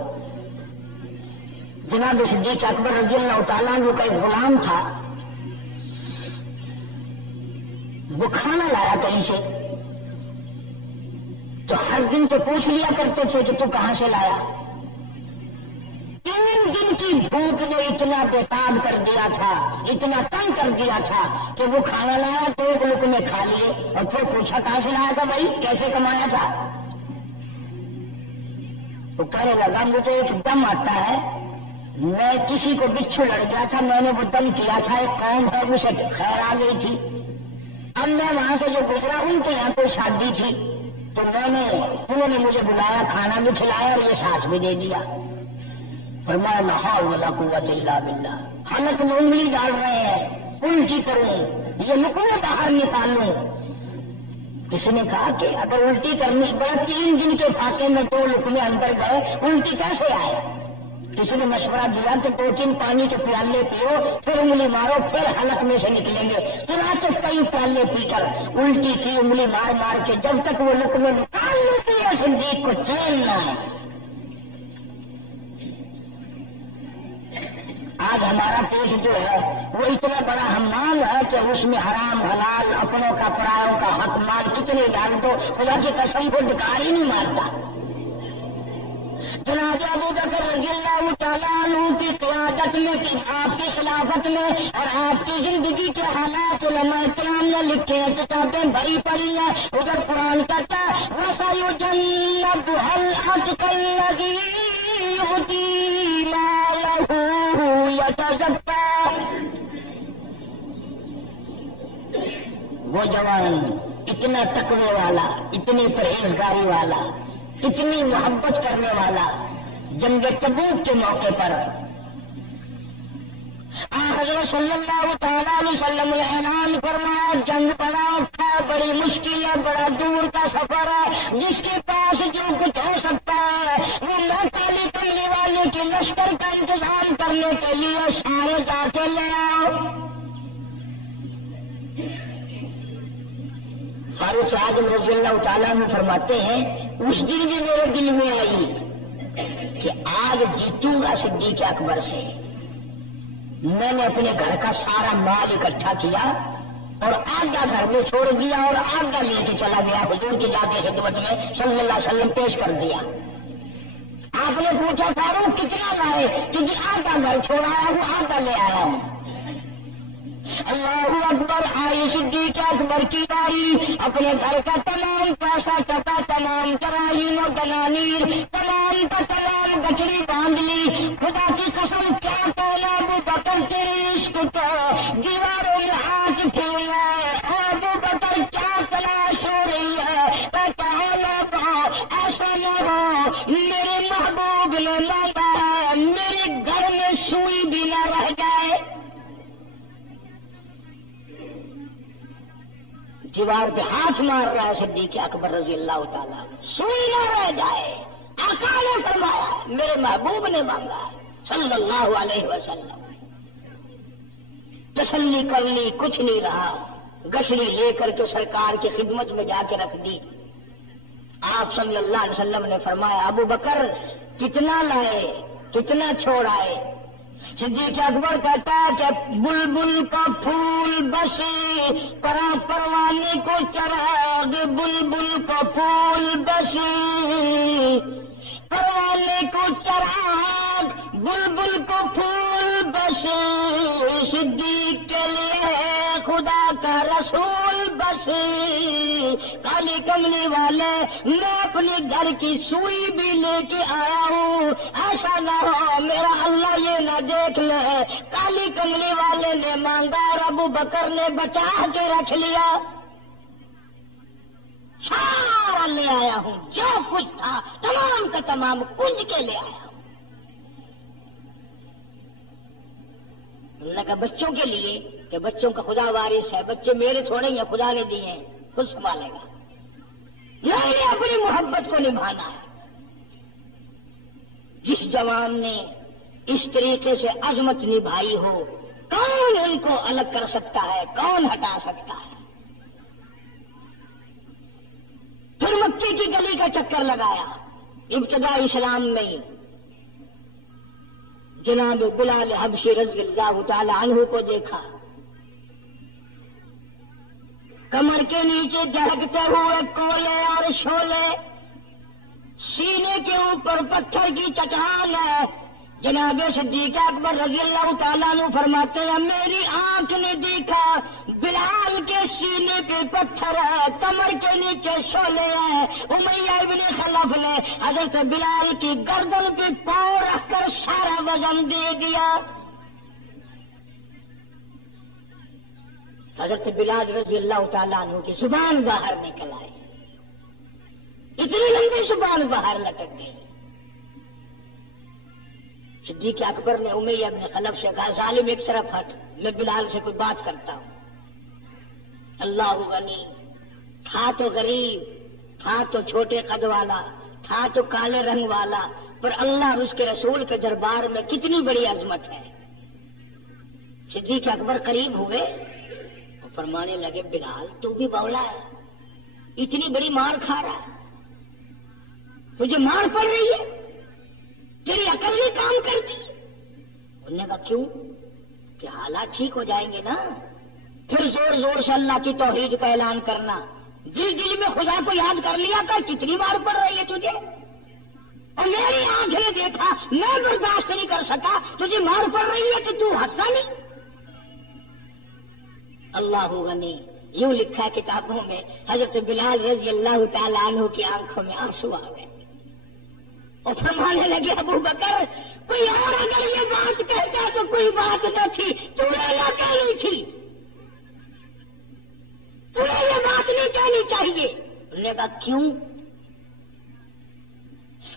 جناب صدیق اکبر رضی اللہ تعالیٰ عنہ کا ایک غلام تھا، وہ کھانا لایا کہیں سے، تو ہر دن تو پوچھ لیا کرتے تھے کہ تو کہاں سے لایا۔ 3 دن کی بھوک نے اتنا بےتاب کر دیا تھا، اتنا تنگ کر دیا تھا کہ وہ کھانا لایا تو 1 لقمے کھا لیے اور پھر پوچھا کہاں سے لایا تھا بھائی، کیسے کمایا تھا؟ تو کہنے لگا مجھے ایک دم آتا ہے، میں کسی کو بچھو لڑ گیا تھا، میں نے وہ دم کیا تھا، ایک قوم ہے مجھے خیر آ گئی تھی، اب میں وہاں سے جو گزرا ان کے یہاں کوئی شادی تھی تو انہوں نے مجھے بلایا، کھانا بھی کھلایا اور یہ ساتھ بھی دے دیا۔ فرمایا لا حول ولا قوت الا باللہ، حلق میں انگلی ڈال رہے ہیں، الٹی کروں، یہ لقمے باہر نکالوں۔ کسی نے کہا کہ اگر الٹی کرنی پڑا 3 دن کے فاقے میں 2 لقمے اندر گئے، الٹی کیسے آئے؟ کسی نے مشورہ دیا کہ 2-3 پانی کے پیالے پیو، پھر انگلی مارو، پھر حلق میں سے نکلیں گے۔ چنانچہ کئی پیالے پی کر الٹی کی، انگلی مار مار کے، جب تک وہ لقمے نکال لیتی ہے صدیق کو چین نہ ہے۔ آج ہمارا پیٹ جو ہے وہ اتنا بڑا حمام ہے کہ اس میں حرام حلال، اپنوں کا پرایوں کا حق مال کتنے ڈال دو، خدا کی قسم کو ڈکار ہی نہیں مارتا۔ جناب ابو بکر رضی اللہ تعالیٰ عنہ کی قیادت میں، آپ کی خلافت میں اور آپ کی زندگی کے حالات علماء کرام نے لکھے ہیں، کتابیں بھری پڑی ہیں۔ ادھر قرآن کہتا ہے وَسَيُجَنَّبُهَا الْأَتْقَى الَّذِي يُؤْتِي مَالَهُ يَتَزَكَّىٰ، وہ جوان اتنا تقوی والا، اتنی پرہیزگاری والا، اتنی محبت کرنے والا، جنگ تبوک کے موقع پر حضرت صلی اللہ تعالیٰ علیہ وسلم نے اعلان فرمایا جنگ بڑا اچھا بڑی مشکل ہے، بڑا دور کا سفر ہے، جس کے پاس جو کچھ ہو سکتا ہے وہ میں کالی کملی والے کی لشکر کا انتظام کرنے کے لیے سارے جا کے لے آؤ۔ فاروق اعظم رضی اللہ تعالیٰ نے فرماتے ہیں اس دن بھی میرے دل میں آئی کہ آج جیتوں گا صدیق اکبر سے۔ میں نے اپنے گھر کا سارا مال اکٹھا کیا اور آدھا گھر میں چھوڑ دیا اور آدھا لے کے چلا گیا حضور کی ذات خدمت میں صلی اللہ علیہ وسلم پیش کر دیا۔ آپ نے پوچھا فاروق کتنا لائے؟ کہ جی آدھا گھر چھوڑایا ہوں آدھا لے آیا ہوں۔ اللہ اکبر، آئی صدیق اکبر کی باری، اپنے گھر کا تمام پیسہ ٹکا، تمام تراہیم و دنانیر، تمام کا تمام گٹری باندھ لی۔ خدا کی قسم کیا کہنا ابو بکر تیرے عشق کو دیواروں میں ہاتھ پھیلا ہے، ابو بکر کیا تلاش ہو رہی ہے، ایسا نہ ہو میرے محبوب نے مانگا ہے میرے گھر میں سوئی بھی نہ رہ جائے۔ دیوار پہ ہاتھ مار رہا ہے صدیق اکبر رضی اللہ تعالیٰ، سوئی نہ رہ جائے۔ آقا نے فرمایا میرے محبوب نے مانگا صلی اللہ علیہ وسلم۔ تسلی کر لی، کچھ نہیں رہا، گٹھڑی لے کر کے سرکار کی خدمت میں جا کے رکھ دی۔ آپ صلی اللہ علیہ وسلم نے فرمایا ابو بکر کتنا لائے، کتنا چھوڑ آئے؟ صدیق اکبر کہتا ہے کہ بلبل کا پھول بسی پروانے کو چراغ، بلبل کا پھول بسی پروانے کو چراغ، بلبل کو پھول بسی صدیق کے لیے خدا کا رسول بسی۔ کالی کملی والے میں اپنے گھر کی سوئی بھی لے کے آیا ہوں، ایسا نہ ہو میرا اللہ یہ نہ دیکھ لے کالی کملی والے نے مانگا اور ابو بکر نے بچا کے رکھ لیا۔ سارا لے آیا ہوں، جو کچھ تھا تمام کا تمام کنج کے لے آیا ہوں۔ اللہ کا بچوں کے لیے کہ بچوں کا خدا وارث ہے، بچے میرے تھوڑے ہی خدا نے دیے ہیں، خود سنبھالے گا۔ نہیں اپنی محبت کو نبھانا ہے۔ جس جوان نے اس طریقے سے عظمت نبھائی ہو، کون ان کو الگ کر سکتا ہے، کون ہٹا سکتا ہے؟ پھر مکے کی گلی کا چکر لگایا، ابتدا اسلام میں ہی جناب بلال حبشی رضی اللہ تعالی عنہ کو دیکھا، کمر کے نیچے دہکتے ہوئے کولے اور شولے، سینے کے اوپر پتھر کی چٹان ہے۔ جناب صدیق اکبر رضی اللہ تعالیٰ عنہ فرماتے ہیں میری آنکھ نے دیکھا بلال کے سینے پہ پتھر ہے، کمر کے نیچے شولے ہیں۔ امیہ ابن خلف نے حضرت بلال کی گردن پہ پاؤں رکھ کر سارا وزن دے دیا۔ حضرت بلال رضی اللہ تعالیٰ عنہ کی زبان باہر نکل آئی، اتنی لمبی زبان باہر لٹک گئی۔ صدیق اکبر نے امیہ ابن خلف سے کہا ظالم ایک طرف ہٹ، میں بلال سے کوئی بات کرتا ہوں۔ اللہ غنی، تھا تو غریب، تھا تو چھوٹے قد والا، تھا تو کالے رنگ والا، پر اللہ اور اس کے رسول کے دربار میں کتنی بڑی عظمت ہے۔ صدیق اکبر قریب ہوئے اور فرمانے لگے بلال تو بھی بولا ہے، اتنی بڑی مار کھا رہا ہے، تجھے مار پڑ رہی ہے، تیری عقل نہیں کام کرتی؟ انہوں نے کہا کیوں؟ کہ حالات ٹھیک ہو جائیں گے نا۔ پھر زور زور سے اللہ کی توحید کا اعلان کرنا، دل میں خدا کو یاد کر لیا کہ کتنی مار پڑ رہی ہے تجھے، اور میری آنکھ نے دیکھا، میں برداشت نہیں کر سکا، تجھے مار پڑ رہی ہے کہ تو ہنستا نہیں۔ اللہ غنی، یوں لکھا ہے کتابوں میں حضرت بلال رضی اللہ تعالیٰ عنہ کی آنکھوں میں آنسو آ گئے اور فرمانے لگے ابو بکر کوئی اور اگر یہ بات کہتا تو کوئی بات نہ تھی، تمہیں نہ کہنی تھی، تمہیں یہ بات نہیں کہنی چاہیے۔ انہوں نے کہا کیوں؟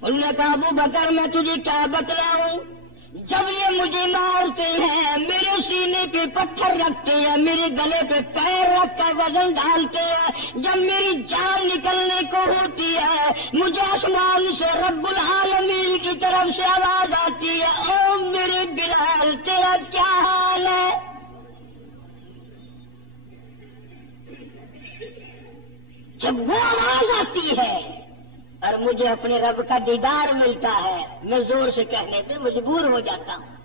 انہوں نے کہا ابو بکر میں تجھے کیا بتلاؤں، جب یہ مجھے مارتے ہیں میرے سینے پہ پتھر رکھتے ہیں، میرے گلے پہ پیر رکھ کر وزن ڈالتے ہیں، جب میری جان نکلنے کو ہوتی ہے مجھے آسمان سے رب العالمین کی طرف سے آواز آتی ہے، او میرے بلال تیرا کیا حال ہے؟ جب وہ آواز آتی ہے اور مجھے اپنے رب کا دیدار ملتا ہے میں زور سے کہنے پہ مجبور ہو جاتا ہوں۔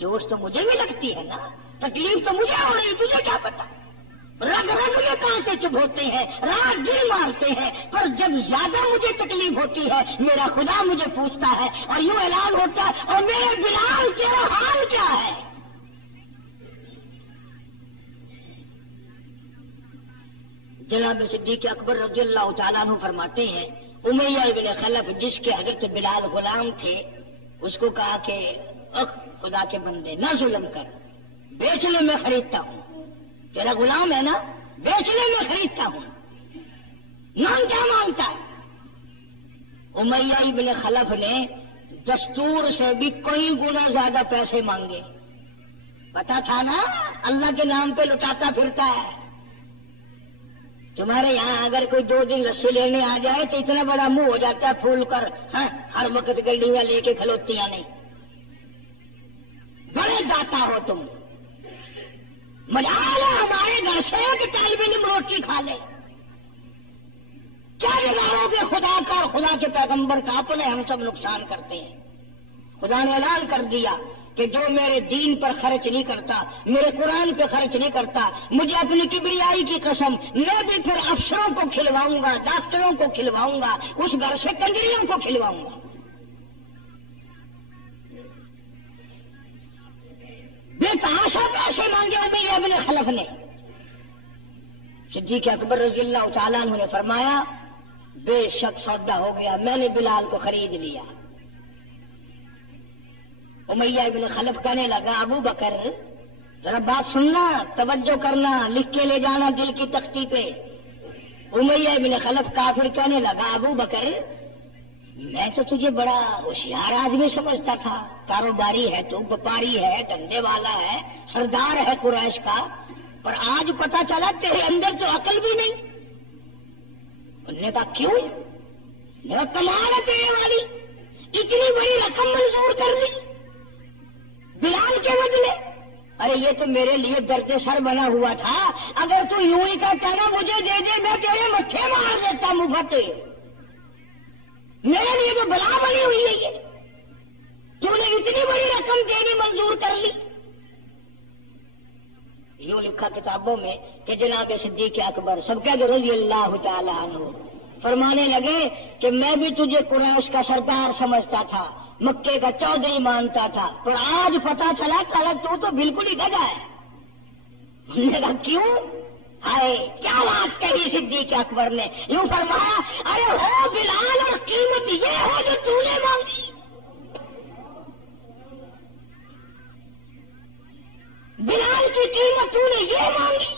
چوٹ تو مجھے بھی لگتی ہے نا، تکلیف تو مجھے ہو رہی، تجھے کیا پتا؟ رگ رگ میں کانٹے چبھوتے ہیں، رات دل مارتے ہیں، پر جب زیادہ مجھے تکلیف ہوتی ہے میرا خدا مجھے پوچھتا ہے اور یوں اعلان ہوتا ہے، اور میرے بلال تیرا حال کیا ہے؟ جناب صدیق اکبر رضی اللہ تعالیٰ عنہ فرماتے ہیں امیہ ابن خلف جس کے حضرت بلال غلام تھے اس کو کہا کہ خدا کے بندے نہ ظلم کر، بیچنے میں خریدتا ہوں، تیرا غلام ہے نا، بیچنے میں خریدتا ہوں، نام کیا مانگتا ہے؟ امیہ ابن خلف نے دستور سے بھی کوئی گنا زیادہ پیسے مانگے، پتا تھا نا اللہ کے نام پہ لٹاتا پھرتا ہے۔ تمہارے یہاں اگر کوئی 2 دن لسی لینے آ جائے تو اتنا بڑا منہ ہو جاتا ہے پھول کر، ہر وقت گڈیاں لے کے کھلوتیاں نہیں، بڑے داتا ہو تم، مجال ہے ہمارے گھر سے کہ طالب علم روٹی کھا لے، کیا بگاڑو گے خدا کا اور خدا کے پیغمبر کا؟ اپنے ہم سب نقصان کرتے ہیں۔ خدا نے اعلان کر دیا کہ جو میرے دین پر خرچ نہیں کرتا، میرے قرآن پہ خرچ نہیں کرتا، مجھے اپنی کبریائی کی قسم میں بھی پھر افسروں کو کھلواؤں گا، ڈاکٹروں کو کھلواؤں گا، اس گھر سے کنجریوں کو کھلواؤں گا۔ بے تحاشا پیسے مانگے امیہ ابن خلف نے۔ صدیق اکبر رضی اللہ تعالیٰ عنہ نے فرمایا بے شک سودا ہو گیا، میں نے بلال کو خرید لیا۔ امیہ ابن خلف کہنے لگا ابو بکر ذرا بات سننا، توجہ کرنا، لکھ کے لے جانا دل کی تختی پہ۔ امیہ ابن خلف کافر کہنے لگا ابو بکر میں تو تجھے بڑا ہوشیار آدمی سمجھتا تھا، کاروباری ہے تو، وپاری ہے، دھندے والا ہے، سردار ہے قریش کا، پر آج پتا چلا تیرے اندر تو عقل بھی نہیں۔ انہوں نے کہا کیوں؟ میرا کمال ہے تیرے والی، اتنی بڑی رقم منظور کر لی بلال کے بدلے۔ ارے یہ تو میرے لیے درد سر بنا ہوا تھا، اگر تو یوں ہی کہتا نا مجھے دے دے میں تیرے متھے مار دیتا مفت، میرے لیے تو بلا بنی ہوئی ہے یہ، تو نے اتنی بڑی رقم دینی منظور کر لی۔ یوں لکھا کتابوں میں کہ جناب صدیق اکبر سب کے رضی اللہ تعالیٰ عنہ فرمانے لگے کہ میں بھی تجھے قریش کا سردار سمجھتا تھا، مکے کا چودھری مانتا تھا، پر آج پتا چلا تو بالکل ہی گدھا ہے۔ انہوں نے کہا کیوں؟ ہائے کیا بات کہی صدیق اکبر نے، یوں فرمایا ارے ہو بلال اور قیمت یہ ہو جو تو نے مانگی، بلال کی قیمت تو نے یہ مانگی،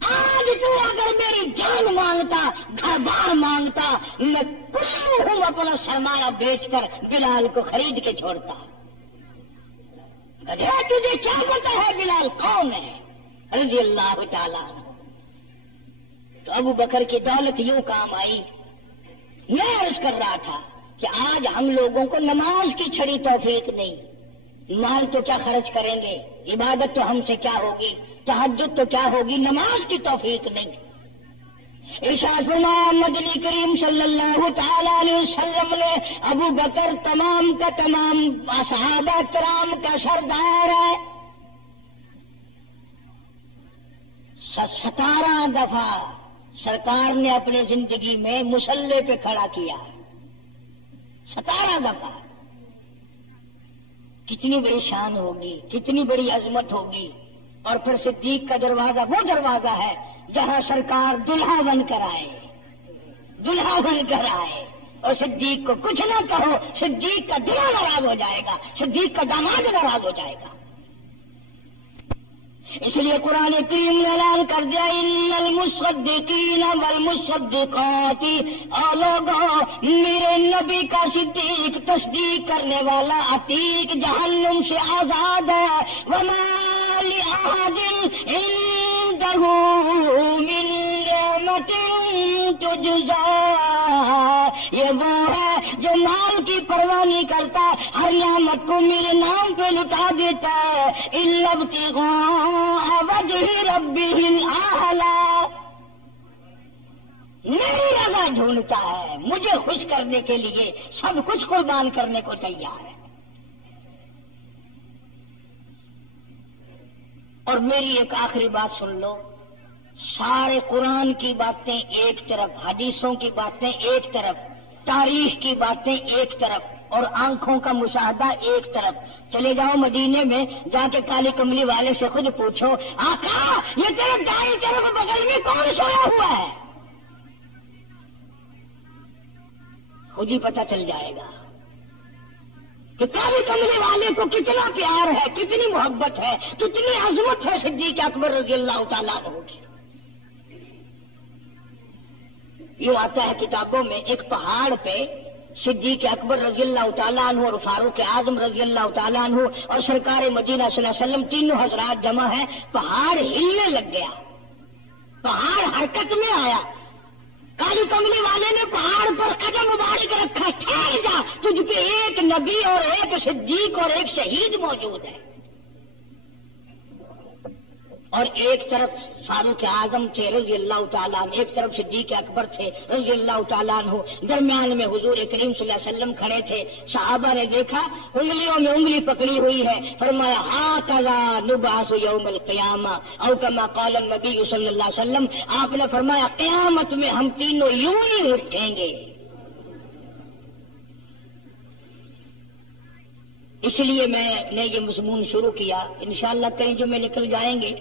آج تو اگر میری جان مانگتا، گھر بار مانگتا، میں ہوں اپنا سرمایہ بیچ کر بلال کو خرید کے چھوڑتا۔ تجھے کیا پتا ہے بلال کون ہے؟ رضی اللہ تعالیٰ عنہ۔ تو ابو بکر کی دولت یوں کام آئی۔ میں عرض کر رہا تھا کہ آج ہم لوگوں کو نماز کی چھڑی توفیق نہیں، مال تو کیا خرچ کریں گے، عبادت تو ہم سے کیا ہوگی، تہجد تو کیا ہوگی، نماز کی توفیق نہیں۔ ارشاد فرمایا مدنی کریم صلی اللہ تعالی علیہ وسلم نے ابو بکر تمام کا تمام صحابہ کرام کا سردار ہے، 17 دفعہ سرکار نے اپنے زندگی میں مصلی پہ کھڑا کیا، 17 دفعہ۔ کتنی بڑی شان ہوگی، کتنی بڑی عظمت ہوگی۔ اور پھر صدیق کا دروازہ وہ دروازہ ہے جہاں سرکار دلہا بن کر آئے، دلہا بن کر آئے، اور صدیق کو کچھ نہ کہو، صدیق کا دلہا ناراض ہو جائے گا، صدیق کا داماد ناراض ہو جائے گا۔ اس لیے قرآن کریم نے اعلان کر دیا ان المصدقین والمصدقات، اور لوگوں میرے نبی کا صدیق تصدیق کرنے والا عتیق جہنم سے آزاد ہے۔ وما لأحد عنده من نعمت تجزا، یہ وہ ہے جو مال کی پرواہ نہیں کرتا، ہر نعمت کو میرے نام پہ لٹا دیتا ہے۔ الا ابتغاء وجہ ربہ الاعلی، میری رضا ڈھونڈتا ہے، مجھے خوش کرنے کے لیے سب کچھ قربان کرنے کو تیار ہے۔ اور میری ایک آخری بات سن لو، سارے قرآن کی باتیں ایک طرف، حدیثوں کی باتیں ایک طرف، تاریخ کی باتیں ایک طرف، اور آنکھوں کا مشاہدہ ایک طرف۔ چلے جاؤ مدینے میں، جا کے کالی کملی والے سے خود پوچھو، آقا یہ تیرے دائیں طرف بغل میں کون سویا ہوا ہے؟ خود ہی پتہ چل جائے گا کہ کالی کملی والے کو کتنا پیار ہے، کتنی محبت ہے، کتنی عظمت ہے صدیق اکبر رضی اللہ تعالیٰ عنہ کی۔ یوں آتا ہے کتابوں میں، ایک پہاڑ پہ صدیق اکبر رضی اللہ تعالیٰ عنہ اور فاروق اعظم رضی اللہ تعالیٰ عنہ اور سرکار مدینہ صلی اللہ علیہ وسلم تینوں حضرات جمع ہیں، پہاڑ ہلنے لگ گیا، پہاڑ حرکت میں آیا۔ کالی کملی والے نے پہاڑ پر قدم مبارک رکھا، ٹھہر جا، تجھ پہ ایک نبی اور ایک صدیق اور ایک شہید موجود ہے۔ اور ایک طرف فاروق اعظم تھے رضی اللہ تعالیٰ عنہ، ایک طرف صدیق اکبر تھے رضی اللہ تعالیٰ عنہ، درمیان میں حضور کریم صلی اللہ علیہ وسلم کھڑے تھے۔ صحابہ نے دیکھا انگلیوں میں انگلی پکڑی ہوئی ہے، فرمایا ھٰکذا نبعث یوم القیامہ او کما قال النبی صلی اللہ علیہ وسلم، آپ نے فرمایا قیامت میں ہم تینوں یوں ہی اٹھیں گے۔ اس لیے میں نے یہ مضمون شروع کیا، انشاءاللہ کئی جمعے نکل جائیں گے۔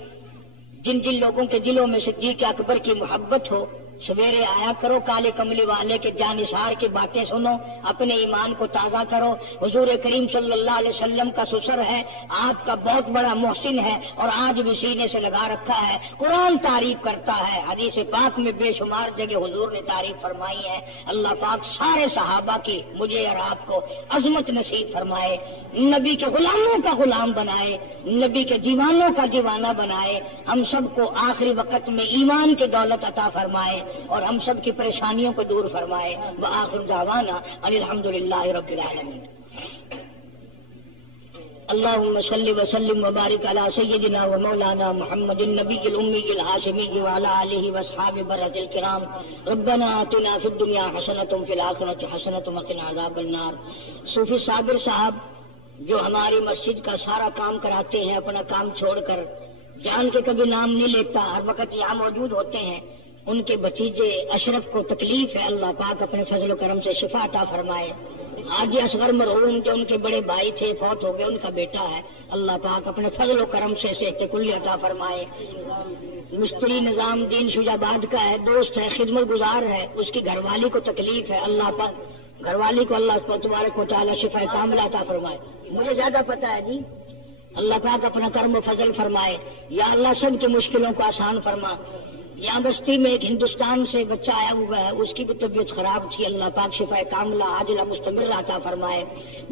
جن جن لوگوں کے دلوں میں صدیق اکبر کی محبت ہو، سویرے آیا کرو، کالے کملی والے کے جانثار کی باتیں سنو، اپنے ایمان کو تازہ کرو۔ حضور کریم صلی اللہ علیہ وسلم کا سسر ہے، آپ کا بہت بڑا محسن ہے، اور آج بھی سینے سے لگا رکھا ہے۔ قرآن تعریف کرتا ہے، حدیث پاک میں بے شمار جگہ حضور نے تعریف فرمائی ہے۔ اللہ پاک سارے صحابہ کی مجھے اور آپ کو عظمت نصیب فرمائے، نبی کے غلاموں کا غلام بنائے، نبی کے دیوانوں کا دیوانہ بنائے، ہم سب کو آخری وقت میں ایمان کی دولت عطا فرمائے، اور ہم سب کی پریشانیوں کو دور فرمائے۔ وآخر دعوانا ان الحمدللہ رب العالمین۔ اللہم صل وسلم وبارک علی سیدنا و مولانا محمد النبی الامی الہاشمی وعلی آلہ واصحابہ بررۃ الکرام۔ ربنا آتنا فی الدنیا حسنۃ وفی الآخرۃ حسنۃ وقنا عذاب النار۔ صوفی صابر صاحب جو ہماری مسجد کا سارا کام کراتے ہیں، اپنا کام چھوڑ کر، جان کے کبھی نام نہیں لیتا، ہر وقت یہاں موجود ہوتے ہیں، ان کے بھتیجے اشرف کو تکلیف ہے، اللہ پاک اپنے فضل و کرم سے شفا عطا فرمائے۔ حاجی اصغر مرحوم جو ان کے بڑے بھائی تھے، فوت ہو گئے، ان کا بیٹا ہے، اللہ پاک اپنے فضل و کرم سے صحت کلی عطا فرمائے۔ مستری نظام دین شجاباد کا ہے، دوست ہے، خدمت گزار ہے، اس کی گھر والی کو تکلیف ہے، اللہ پاک گھر والی کو اللہ تبارک و تعالیٰ شفا کاملہ عطا فرمائے۔ مجھے زیادہ پتہ ہے جی، اللہ پاک اپنا کرم و فضل فرمائے۔ یا اللہ سب کی مشکلوں کو آسان فرما۔ یہاں بستی میں ایک ہندوستان سے بچہ آیا ہوا ہے، اس کی بھی طبیعت خراب تھی، اللہ پاک شفا کاملہ عاجلہ مستمر عطا فرمائے۔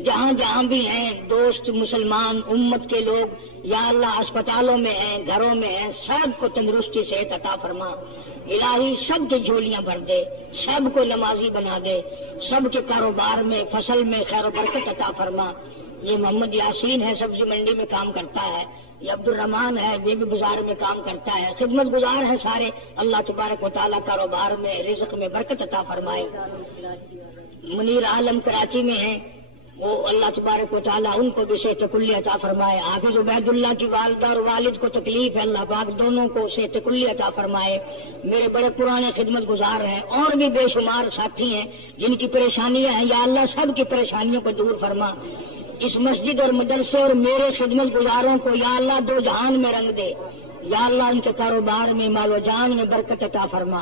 جہاں جہاں بھی ہیں دوست مسلمان امت کے لوگ، یا اللہ اسپتالوں میں ہیں، گھروں میں ہیں، سب کو تندرستی صحت عطا فرما۔ الہی سب کی جھولیاں بھر دے، سب کو نمازی بنا دے، سب کے کاروبار میں فصل میں خیر و برکت عطا فرما۔ یہ محمد یاسین ہے، سبزی منڈی میں کام کرتا ہے، یہ عبد الرحمان ہے، یہ بھی بازار میں کام کرتا ہے، خدمت گزار ہے سارے، اللہ تبارک و تعالیٰ کاروبار میں رزق میں برکت عطا فرمائے۔ منیر عالم کراچی میں ہیں، وہ اللہ تبارک و تعالیٰ ان کو بھی صحت کلی عطا فرمائے۔ حافظ عبید اللہ کی والدہ اور والد کو تکلیف ہے، اللہ پاک دونوں کو صحت کلی عطا فرمائے۔ میرے بڑے پرانے خدمت گزار ہیں، اور بھی بے شمار ساتھی ہیں جن کی پریشانیاں ہیں، یا اللہ سب کی پریشانیوں کو دور فرما۔ اس مسجد اور مدرسے اور میرے خدمت گزاروں کو یا اللہ دو جہان میں رنگ دے، یا اللہ ان کے کاروبار میں مال و جان میں برکت عطا فرما۔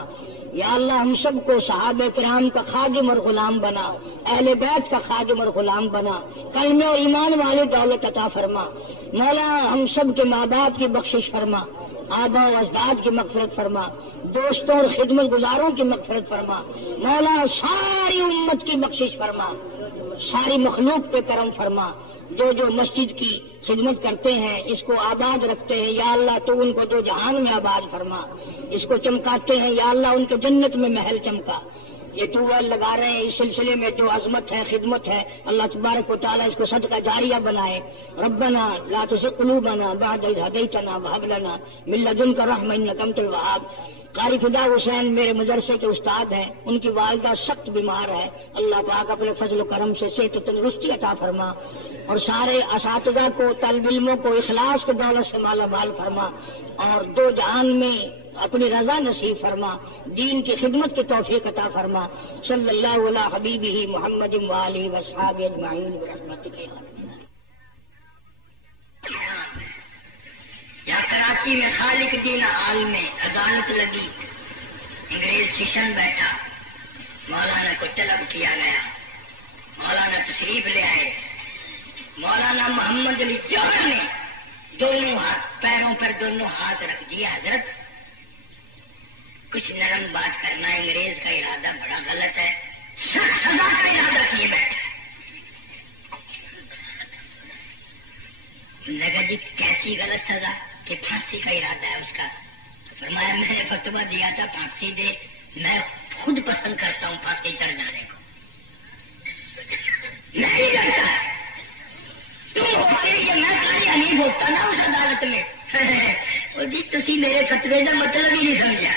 یا اللہ ہم سب کو صحابہ کرام کا خادم اور غلام بنا، اہل بیت کا خادم اور غلام بنا، کلمے اور ایمان والے دولت عطا فرما۔ مولا ہم سب کے ماں باپ کی بخشش فرما، آبا و اجداد کی مغفرت فرما، دوستوں اور خدمت گزاروں کی مغفرت فرما، مولا ساری امت کی بخشش فرما، ساری مخلوق پہ کرم فرما، جو جو مسجد کی خدمت کرتے ہیں اس کو آباد رکھتے ہیں یا اللہ تو ان کو دو جہان میں آباد فرما، اس کو چمکاتے ہیں یا اللہ ان کے جنت میں محل چمکا، یہ ٹیوب ویل لگا رہے ہیں اس سلسلے میں جو عظمت ہے خدمت ہے اللہ تبارک و تعالیٰ اس کو صدقہ جاریہ بنائے۔ ربنا لا تزغ قلوبنا بعد إذ هديتنا وهب لنا من لدنك رحمة إنك أنت الوهاب۔ قاری فدا حسین میرے مدرسے کے استاد ہیں، ان کی والدہ سخت بیمار ہے، اللہ پاک اپنے فضل و کرم سے صحت و تندرستی عطا فرما، اور سارے اساتذہ کو طالب علموں کو اخلاص کے دولت سے مالا مال فرما، اور دو جہان میں اپنی رضا نصیب فرما، دین کی خدمت کی توفیق عطا فرما۔ صلی اللہ علی حبیبہ محمد وآلہ وصحبہ اجمعین برحمتک یا ارحم۔ یا کراچی میں خالق دین حال میں عدالت لگی، انگریز سیشن بیٹھا، مولانا کو طلب کیا گیا، مولانا تشریف لے آئے، مولانا محمد علی جوہر نے دونوں ہاتھ پیروں پر دونوں ہاتھ رکھ دیا، حضرت کچھ نرم بات کرنا، انگریز کا ارادہ بڑا غلط ہے، سزا کا ارادہ کیے بیٹھا۔ لگا جی کیسی غلط سزا کہ پھانسی کا ارادہ ہے اس کا؟ فرمایا میں نے فتویٰ دیا تھا پھانسی دے، میں خود پسند کرتا ہوں پھانسی چڑھ جانے کو، نہیں لگتا تم ہوتے یہ میں کاری نہیں ہوتا نا اس عدالت میں۔ اور جی تسی میرے فتوے کا مطلب ہی نہیں سمجھا۔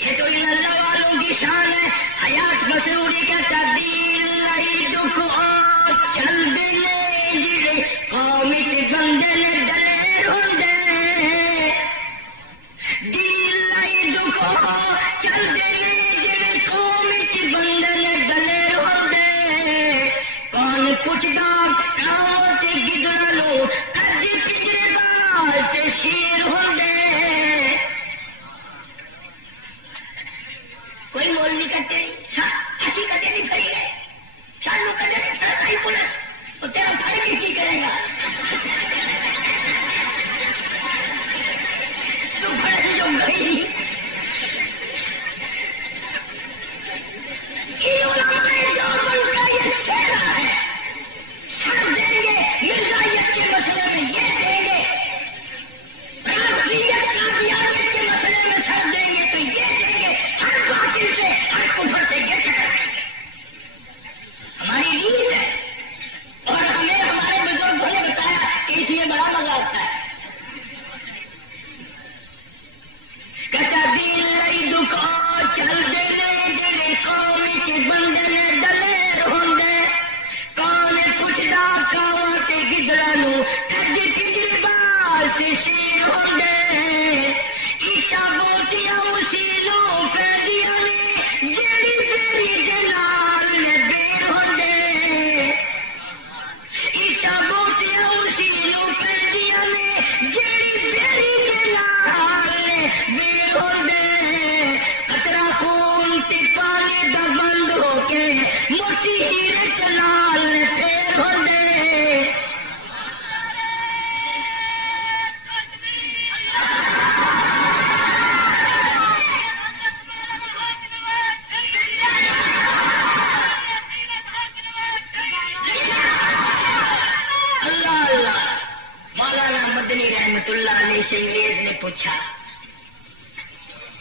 یہ تو ان اللہ والوں کی شان ہے۔ حیات مسروری کہتا دل لائی دکھ اور چل دلے جڑے قومی کے بندے نے ڈلے روندے، دل لائی دکھ اور چل دلے جڑے قومی کے بندے نے ڈلے روندے، کون پوچھدا کاؤ تے گدڑ لو اج پجرے بال تے شیر ہوندے۔ کوئی مول نہیں کرتے، اسی کدے نہیں پھڑی گئے، سانو کدے نہیں پھڑائی پولیس، وہ تیرا پھڑ کے کی کرے گا؟ تو پھڑ جو گئی نہیں۔ جو ان کا یہ سہرا ہے، سڑ دیں گے مرزائیت کے مسئلے میں، یہ دیں گے رافضیت قادیانیت کے مسئلے میں، سڑ دیں گے تو یہ دیں گے، ہر باطل سے ہر کفر سے یہ ٹکرائیں گے۔ ہماری ریت ہے، اور ہمیں ہمارے بزرگوں نے بتایا کہ اس میں بڑا مزہ ہوتا ہے۔ کچا دل لئی دکھو چل دے جڑے قومی کے بندے نے ڈلے روندے، کون پوچھدا کاواں تے گدڑاں نوں کج پجرے بال تے شیر ہوندے، ایٹا بوٹیاں اصیلوں پیدیاں نے جڑی میری دے نال نے بیر ہوندے، ایٹا بوٹیاں اصیلوں پیدیاں نے جڑی میری دے نال نے بیر ہوندے، قطرہ خون تے پانی دا بند ہو کے موٹی ہیرے چنال نے پھیر ہوندے۔ مولانا مدنی رحمت اللہ علیہ سے انگریز نے پوچھا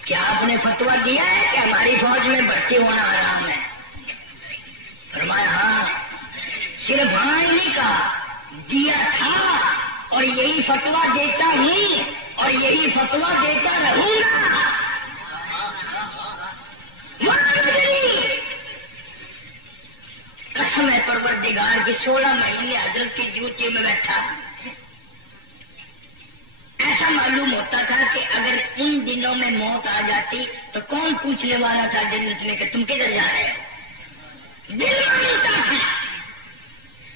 کیا آپ نے فتویٰ دیا ہے کہ ہماری فوج میں بھرتی ہونا حرام ہے؟ فرمایا ہاں، صرف ہاں ہی نہیں کہا، دیا تھا اور یہی فتویٰ دیتا ہوں اور یہی فتویٰ دیتا رہوں گا۔ قسم ہے پروردگار کی، 16 مہینے حضرت کی جوتی میں بیٹھا، ایسا معلوم ہوتا تھا کہ اگر ان دنوں میں موت آ جاتی تو کون پوچھنے والا تھا جنت میں کہ تم کدھر جا رہے ہو؟ دل مانتا تھا۔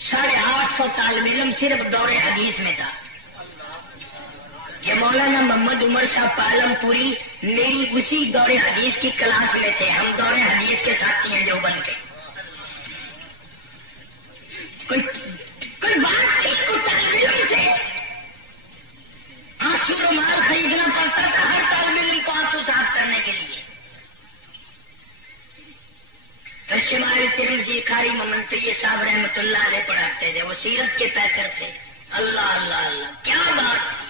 850 طالب علم صرف دور حدیث میں تھا، یہ مولانا محمد عمر صاحب پالم پوری میری اسی دور حدیث کی کلاس میں تھے. ہم دور حدیث کے ساتھی ہیں دیوبند کے. کوئی بات تھی, کوئی طالب علم تھے, آنسو رومال خریدنا پڑتا تھا ہر طالب علم کو آنسو صاف کرنے کے لیے. تو شمال ترمذی قاری محمد طیب صاحب رحمۃ اللہ علیہ پڑھاتے تھے. وہ سیرت کے پیکر تھے. اللہ اللہ اللہ کیا بات تھی.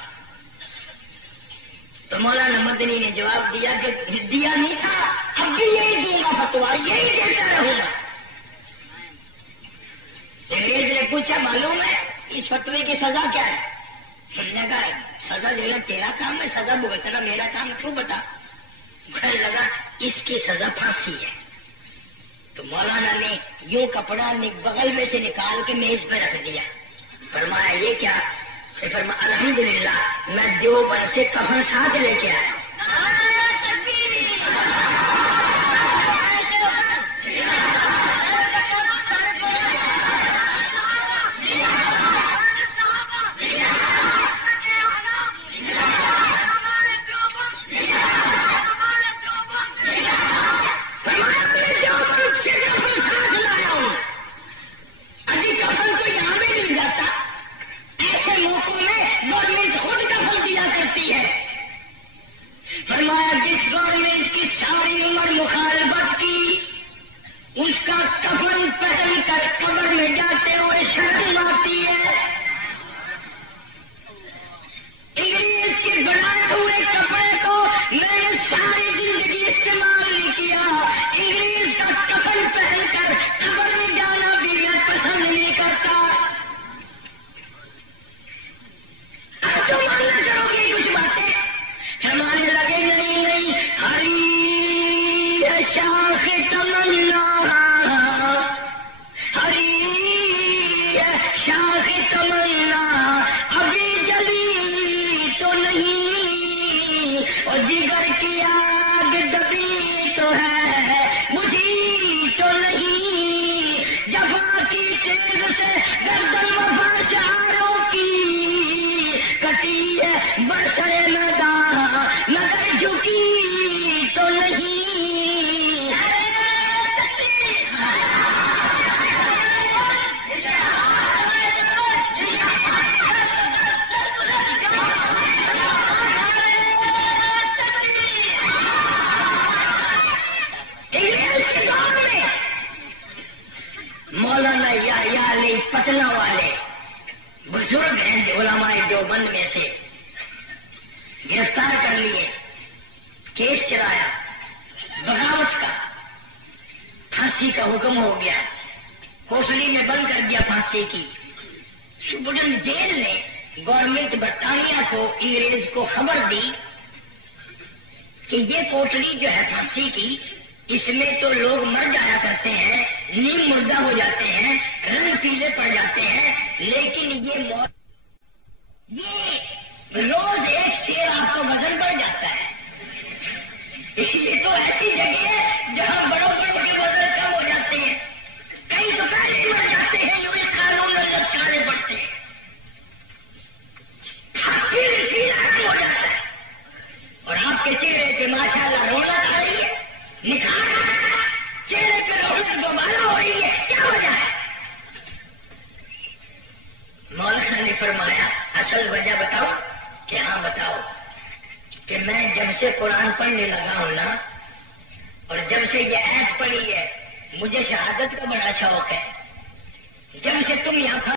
تو مولانا مدنی نے جواب دیا کہ دیا نہیں تھا, اب بھی یہی دوں گا فتوا, یہی دیتا رہوں گا. انگریز نے پوچھا معلوم ہے اس فتوے کی سزا کیا ہے؟ ہم نے کہا سزا دینا تیرا کام ہے, سزا بھگتنا میرا کام ہے, تو بتا. کہنے لگا اس کی سزا پھانسی ہے. تو مولانا نے یوں کپڑا بغل میں سے نکال کے میز پہ رکھ دیا. فرمایا یہ کیا؟ فرمایا الحمدللہ میں دیوبند سے کفن ساتھ لے کے آیا. فرمایا جس گورنمنٹ کی ساری عمر مخالفت کی اس کا کفن پہن کر قبر میں جاتے ہوئے شرم آتی ہے. انگریز کے بنائے ہوئے کپڑے کو میں نے ساری زندگی استعمال نہیں کیا. انگریز کا کفن پہن کر قبر میں جانا بھی میں پسند نہیں کرتا. اب تو ماننا کرو گے کچھ باتیں. فرمانے لگے نہیں ہری ہے شاخ تمنا, ہری ہے شاخ تمنا, ابھی جلی تو نہیں, اور جگر کی آگ دبی تو ہے, بجھی تو نہیں. جفا کی تیز سے گردن وفا شعروں کی کٹی ہے برسرے میدان, مگر جھکی تو نہیں. انگریز کے دور میں مولانا یحییٰ علی پٹنہ والے بزرگ ہیں علماء دیوبند میں سے, گرفتار کر لیے, کیس چلایا بغاوت کا, پھانسی کا حکم ہو گیا, کوٹڑی میں بند کر دیا پھانسی کی. سپرڈنٹ جیل نے گورنمنٹ برطانیہ کو انگریز کو خبر دی کہ یہ کوٹڑی جو ہے پھانسی کی, اس میں تو لوگ مر جایا کرتے ہیں, نیم مردہ ہو جاتے ہیں, رنگ پیلے پڑ جاتے ہیں, لیکن یہ روز ایک شیر آپ کو وزن بڑھ جاتا ہے. یہ تو ایسی جگہ ہے جہاں بڑوں بڑوں کے وزن کم ہو جاتے ہیں, کئی تو پہلے ہی مر جاتے ہیں, یوں ہی قانون میں لٹکانے پڑتے ہیں. ہو جاتا ہے اور آپ کے چہرے پہ ماشاءاللہ رونق آ رہی ہے, نکھار آ رہا ہے, چہرے پہ رونق دوبارہ ہو رہی ہے, کیا وجہ ہے؟ مولانا نے فرمایا اصل وجہ بتاؤ. کہ ہاں بتاؤ. کہ میں جب سے قرآن پڑھنے لگا ہوں نا, اور جب سے یہ آیت پڑھی ہے, مجھے شہادت کا بڑا شوق ہے. جب سے تم یہاں